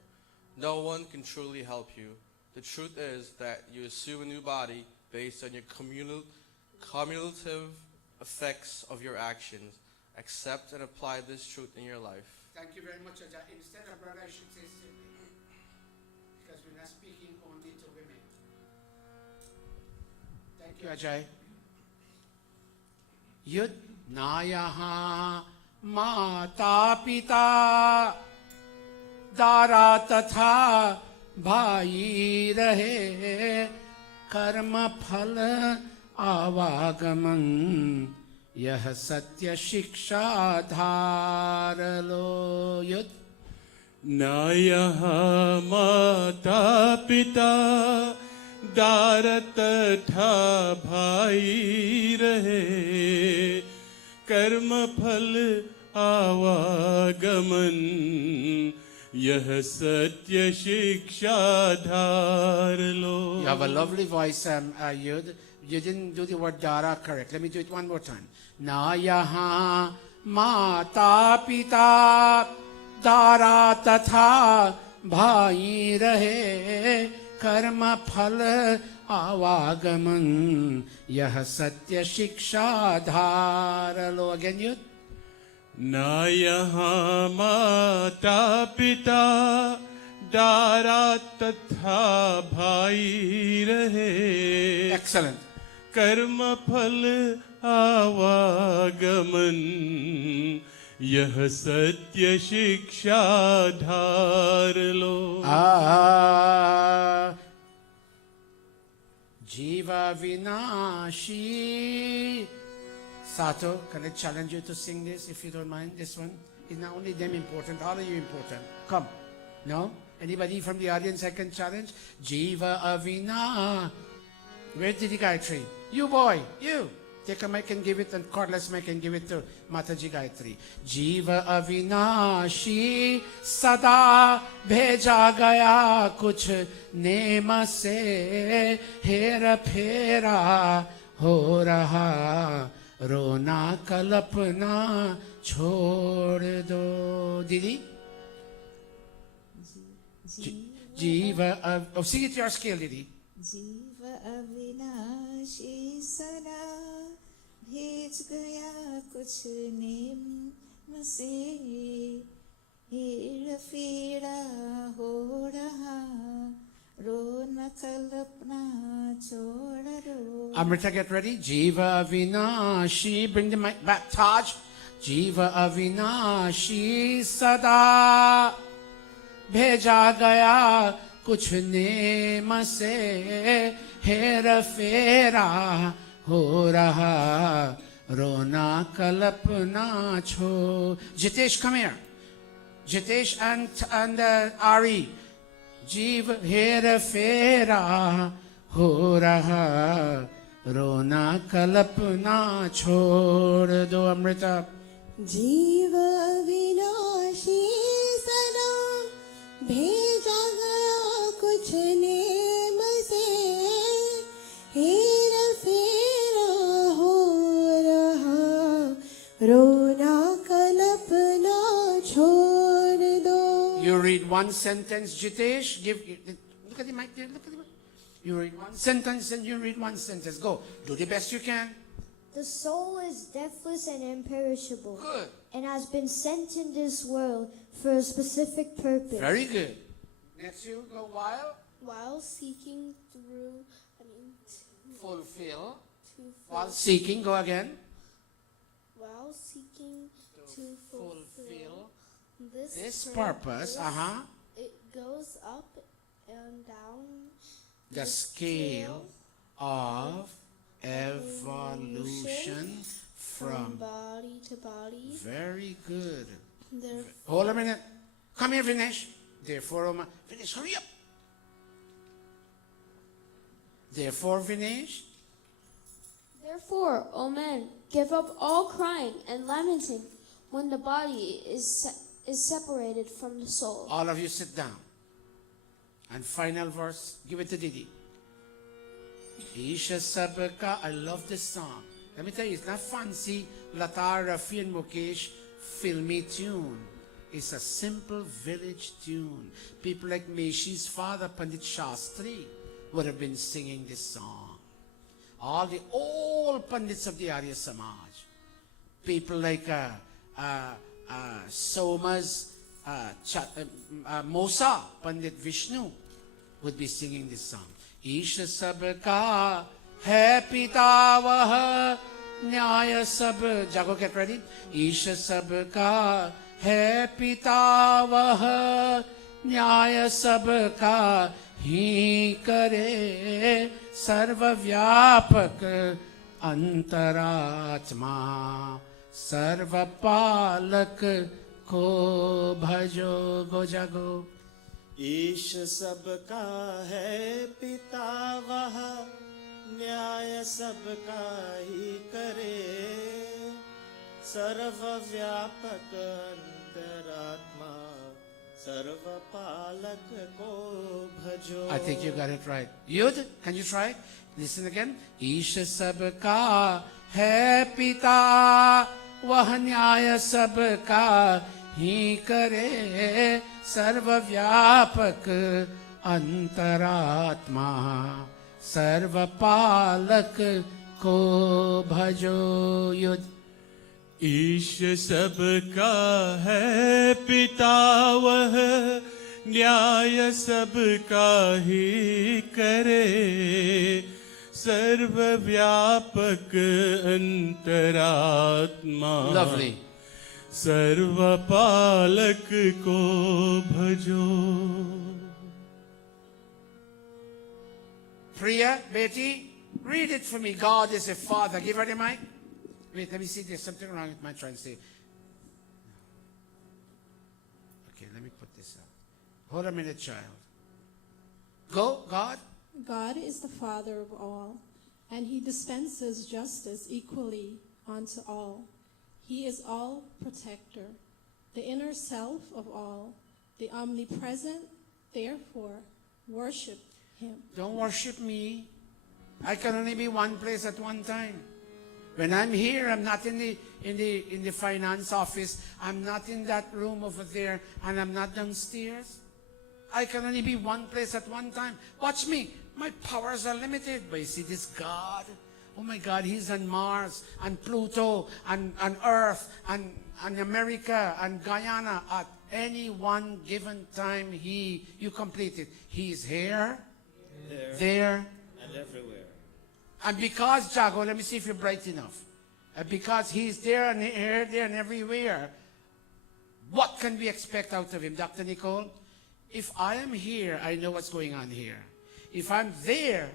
No one can truly help you. The truth is that you assume a new body based on your cumulative effects of your actions. Accept and apply this truth in your life. Thank you very much, Ajay. Instead of brother, I should say sibling. Because we're not speaking only to women. Thank you, Ajay. Yud nayaha mata pita dara tatha bhai rahe karma phal avagaman यह सत्य शिक्षा धार लो युद्ध न यहाँ माता पिता दार तथा भाई रहे कर्म फल आवागमन यह सत्य शिक्षा धार लो. You have a lovely voice, Yud. You didn't do the word dara correct. Let me do it one more time. Na yaha mata pita dara tatha bhai rahe karma phal avagaman yah satya shiksha dhar lo. Again, Yud. ना यहाँ माता पिता दारा तथा भाई रहे. Excellent. कर्म फल आवागमन यह सत्य शिक्षा धार लो. Jiva vinashi. Sato, can I challenge you to sing this if you don't mind? This one is not only them important, all of you important. Come. No? Anybody from the audience I can challenge? Jiva avina. Where did the Gayatri? You boy, you. Take a mic and give it, and cordless mic and give it to Mataji Gayatri. Jiva avinashi sada bheja gaya kuch nema se hera phera ho raha रोना कल्पना छोड़ दो. Didi? Jiva of sing it to your scale, Didi. जीव अविनाशी सदा भेज गया कुछ name से हेर फेरा हो रहा रोना कल्पना छोड़ दो. Amrita, get ready. Jiva avinashi. Bring the mic back. Taj. Jiva avinashi sada bheja gaya kuch nema se hera fera ho raha rona kalpana cho. Jitesh, come here. Jitesh and Ari. Jiva hera fera ho raha रोना कल्पना छोड़ दो. Amrita. जीव विनाशी सदा भेजा गया कुछ name से हेर फेरा हो रहा रोना कल्पना छोड़ दो. You read one sentence, Jitesh. Look at the mic there. Look at the mic. You read one sentence and you read one sentence. Go. Do the best you can. The soul is deathless and imperishable. Good. And has been sent in this world for a specific purpose. Very good. Next you go while seeking fulfill. While seeking, go again. While seeking to fulfill this purpose, it goes up and down the scale of evolution from body to body. Very good. Hold a minute. Come here, Vinesh. Therefore, Vinesh, hurry up. Therefore, Vinesh, Therefore, O men, give up all crying and lamenting when the body is separated from the soul. all of you sit down. And final verse, give it to Didi. Isha Sabaka, I love this song. Let me tell you, it's not fancy Lata, Rafi and Mukesh filmy tune. It's a simple village tune. People like Meshi's father, Pandit Shastri, would have been singing this song. All the old Pandits of the Arya Samaj. People like Soma's Mosa, Pandit Vishnu, would be singing this song. Isha sabka hai pitavah nyaya sab. Jago, get ready. Isha sabka hai pitavah nyaya sabka hi kare sarva vyapak antaratma sarva palak ko bhajo. Go jago. ईश सबका है पितावह न्याय सबका ही करे सर्वव्यापक अंतरात्मा सर्वपालक को भजो. I think you got it right. Yud, can you try? Listen again. ईश सबका है पिता वह न्याय सबका ही करे सर्वव्यापक अंतरात्मा सर्वपालक को भजो. युद्ध. ईश सबका है पितावह न्याय सबका ही करे सर्वव्यापक अंतरात्मा Lovely. सर्वपालक को भजो. Priya, Betty, read it for me. God is a father. Give her the mic. Wait, let me see. There's something wrong with my translation. Okay, let me put this up. Hold a minute, child. Go, God. God is the Father of all, and He dispenses justice equally unto all. He is all protector, the inner self of all, the omnipresent. Therefore, worship Him. Don't worship me. I can only be one place at one time. When I'm here, I'm not in the finance office. I'm not in that room over there, and I'm not downstairs. I can only be one place at one time. Watch me. My powers are limited. But you see this God? Oh my God, He's on Mars, and Pluto, and Earth, and America, and Guyana. At any one given time, you complete it. He's here, there, and everywhere. and because, Jago, let me see if you're bright enough. Because He's there and here, there, and everywhere, what can we expect out of Him, Dr. Nicole? If I am here, I know what's going on here. If I'm there,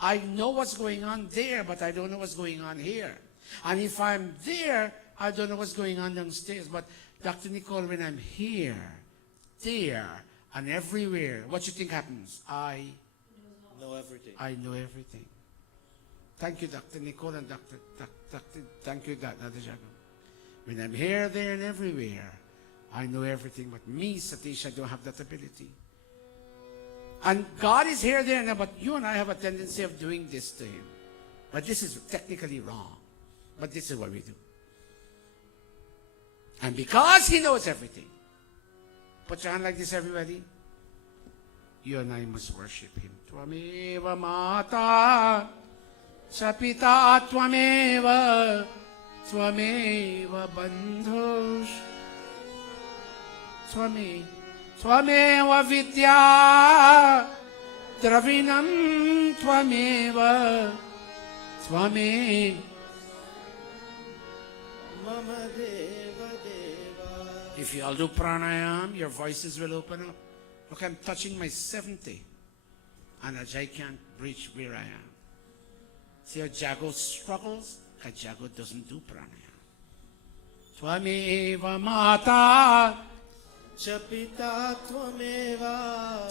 I know what's going on there, but I don't know what's going on here. And if I'm there, I don't know what's going on downstairs. But Dr. Nicole, when I'm here, there, and everywhere, what do you think happens? I know everything. I know everything. Thank you, Dr. Nicole, and thank you, Dr. Jago. When I'm here, there, and everywhere, I know everything. But me, Satish, I don't have that ability. And God is here, there, now, but you and I have a tendency of doing this to Him. But this is technically wrong. But this is what we do. And because He knows everything, put your hand like this, everybody. You and I must worship Him. Tvameva Mata Sapita Tvameva Tvameva Bandhush Tvameva Vidya Dravinam Tvameva Tvame. Mama Deva Deva. If you all do pranayam, your voices will open up. Look, I'm touching my 70, and Ajay can't reach where I am. See how Jago struggles? Because Jago doesn't do pranayam. Tvameva Mata च पिता त्वमेव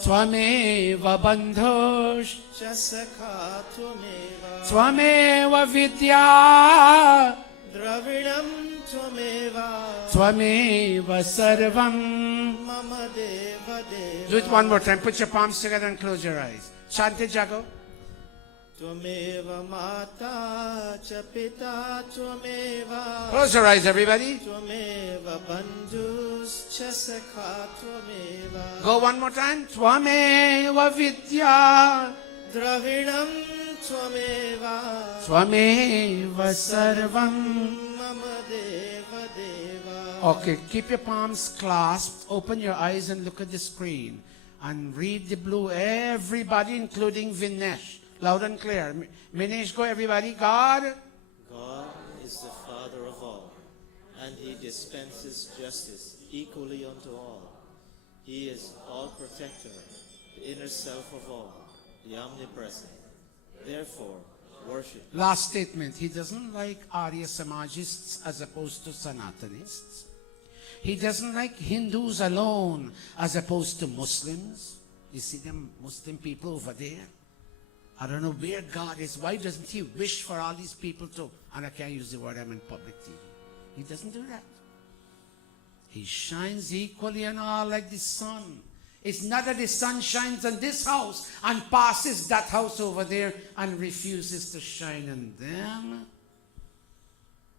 त्वमेव बन्धुश्च च सखा त्वमेव त्वमेव विद्या द्रविणं त्वमेव त्वमेव सर्वं मम देव देव Do it one more time. Put your palms together and close your eyes. Shanti Jago. त्वमेव माता च पिता त्वमेव Close your eyes, everybody. त्वमेव बन्धुश्च सखा त्वमेव Go one more time. Twameva Vidya. द्रविणं त्वमेव Twameva Sarvam. मम देव देव Okay, keep your palms clasped. Open your eyes and look at the screen. And read the blue. Everybody, including Vinesh. Loud and clear. Vinesh, go everybody. God. God is the Father of all, and He dispenses justice equally unto all. He is all protector, the inner self of all, the omnipresent. Therefore, worship. Last statement. He doesn't like Arya Samajists as opposed to Sanatanists. He doesn't like Hindus alone as opposed to Muslims. You see them Muslim people over there? I don't know where God is. Why doesn't He wish for all these people to, and I can't use the word, I'm in public TV. He doesn't do that. He shines equally on all like the sun. It's not that the sun shines on this house and passes that house over there and refuses to shine on them.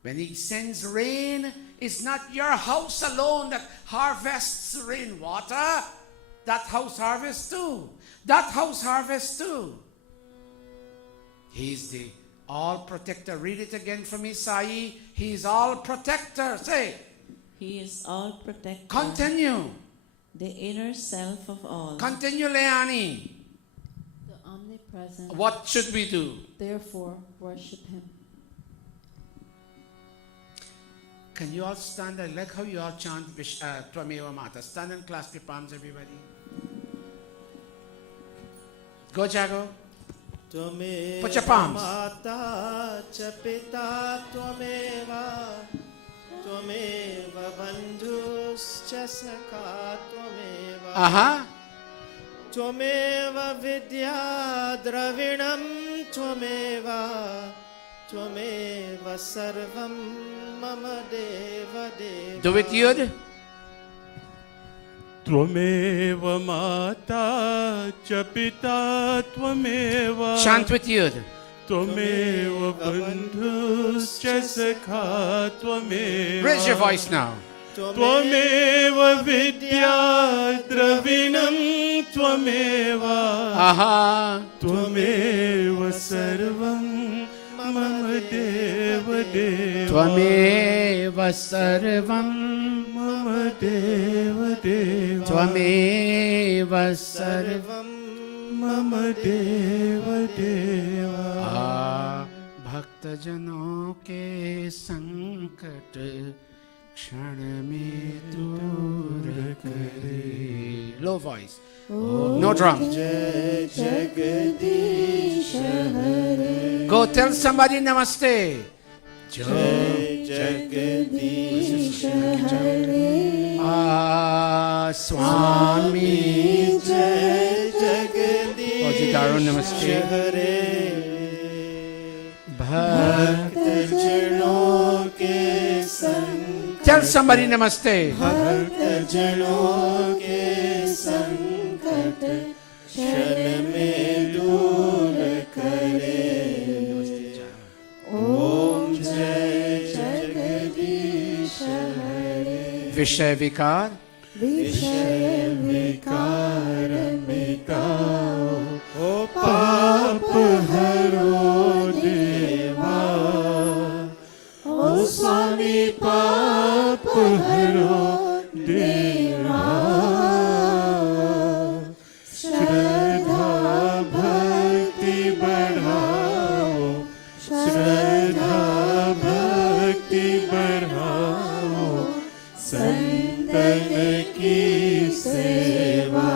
When He sends rain, it's not your house alone that harvests rainwater. That house harvests too. That house harvests too. He's the all protector. Read it again for me, Sai. He's all protector. Say. He is all protector. Continue. The inner self of all. Continue, Leani. The omnipresent. What should we do? Therefore, worship Him. Can you all stand? I like how you all chant Twameva Mata. Stand and clasp your palms, everybody. Go, Jago. Put your palms. माता च पिता त्वमेव त्वमेव बन्धुश्च सखा त्वमेव त्वमेव विद्या द्रविणं त्वमेव त्वमेव सर्वं मम देव देव Do it, Yud. त्वमेव माता च पिता त्वमेव Chant with Yud. त्वमेव बन्धुश्च सखा त्वमेव Raise your voice now. त्वमेव विद्या द्रविणं त्वमेव त्वमेव सर्वं मम देव देव त्वमेव सर्वं मम देव देव त्वमेव सर्वं मम देव देव भक्तजनों के संकट क्षण में दूर करे. Low voice. No drums. Go tell somebody namaste. Jai Jagadish Hare Swami Jai Jagadish Namaste. Bhakta Janon ke sankat. Tell somebody namaste. Bhakta Janon ke sankat kshan mein dur kare. Om Jai Jagadish Hare. Vishay Vikar. Vishay Vikar mitao. O Paap haro Deva. O Swami Paap haro Deva. Shraddha Bhakti badhao. Shraddha Bhakti badhao. Santan ki seva.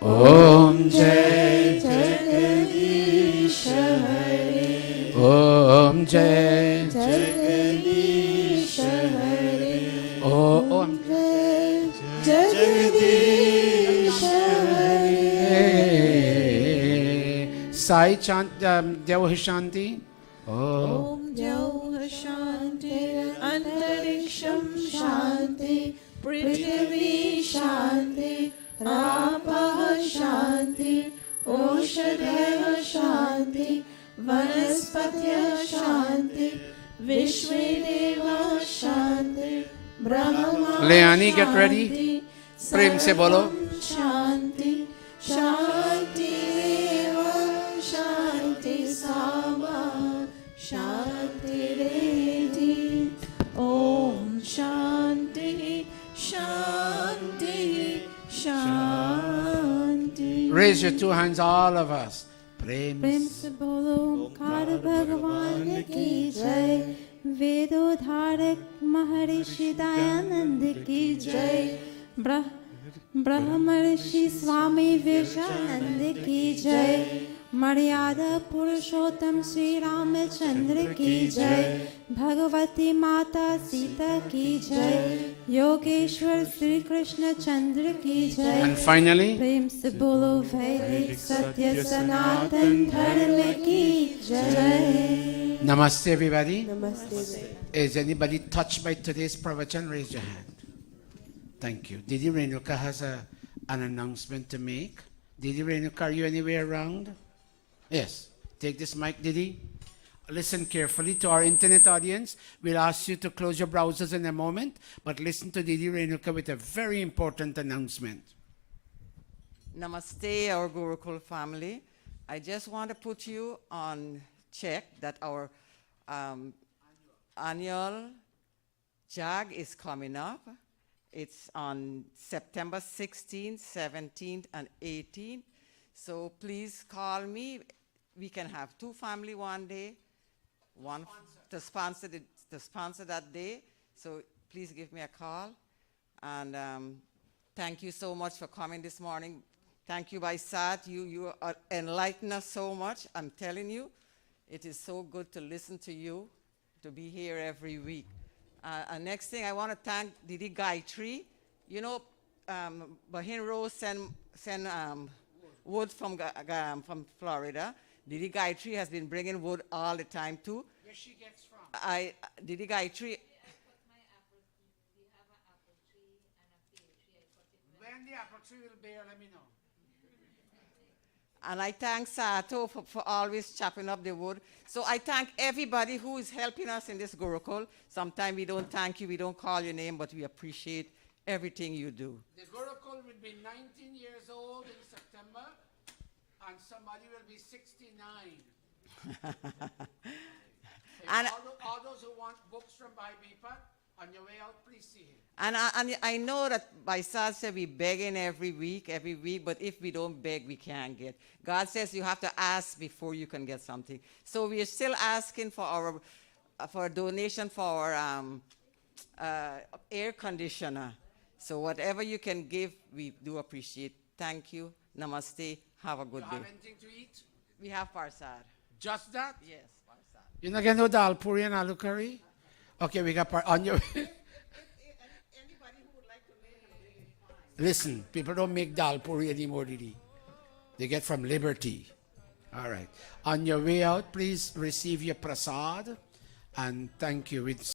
Om Jai Jagadish Hare. Om Jai Jagadish Hare. Om Jai Sai chant Dev Shanti. Oh. Om Jauh Shanti, Antariksham Shanti, Prithvi Shanti, Rapah Shanti, Oshadeva Shanti, Vanaspatya Shanti, Vishvedeva Shanti, Brahma Leani, get ready. Shanti, Prem se bolo. Shanti, Shanti Deva, Shanti Sama, Shanti Reti, Om Shanti, Shanti, Shanti. Raise your two hands, all of us. Prem. प्रेम से बोलो ओंकार भगवान की जय, वेदोधारक महर्षि दयानंद की जय, ब्रह्मर्षि स्वामी विवेकानंद की जय, मर्यादा पुरुषोत्तम श्री रामचंद्र की जय, भगवती माता सीता की जय, योगेश्वर श्री कृष्ण चंद्र की जय। And finally, प्रेम से बोलो वैदिक सत्य सनातन धर्म की जय। Namaste, everybody. Namaste. Is anybody touched by today's pravachan? Raise your hand. Thank you. Didi Renuka has an announcement to make. Didi Renuka, are you anywhere around? Yes. Take this mic, Didi. Listen carefully to our internet audience. We'll ask you to close your browsers in a moment, but listen to Didi Renuka with a very important announcement. Namaste, our Gurukul family. I just want to put you on check that our annual JAG is coming up. It's on September 16th, 17th, and 18th. So please call me. We can have two family one day, one to sponsor that day. So please give me a call. And thank you so much for coming this morning. Thank you, Sat. You enlighten us so much. I'm telling you, it is so good to listen to you, to be here every week. Next thing, I want to thank Didi Gayatri. You know, Bahin Rose send wood from Florida. Didi Gayatri has been bringing wood all the time too. Where she gets from? Didi Gayatri. When the apple tree will bear, let me know. And I thank Sato for always chopping up the wood. So I thank everybody who is helping us in this Gurukul. Sometimes we don't thank you, we don't call your name, but we appreciate everything you do. The Gurukul will be 19 years old in September, and somebody will be 69. And all those who want books from Bipa, on your way out, please see him. And I know that Baisal said we begging every week, but if we don't beg, we can't get. God says you have to ask before you can get something. So we are still asking for a donation for our air conditioner. So whatever you can give, we do appreciate. Thank you. Namaste. Have a good day. You have anything to eat? We have parsad. Just that? Yes, parsad. You're not going to do dal puri and aloo curry? Okay, we got on your Listen, people don't make dal puri anymore, Didi. They get from Liberty. All right. On your way out, please receive your prasad. And thank you.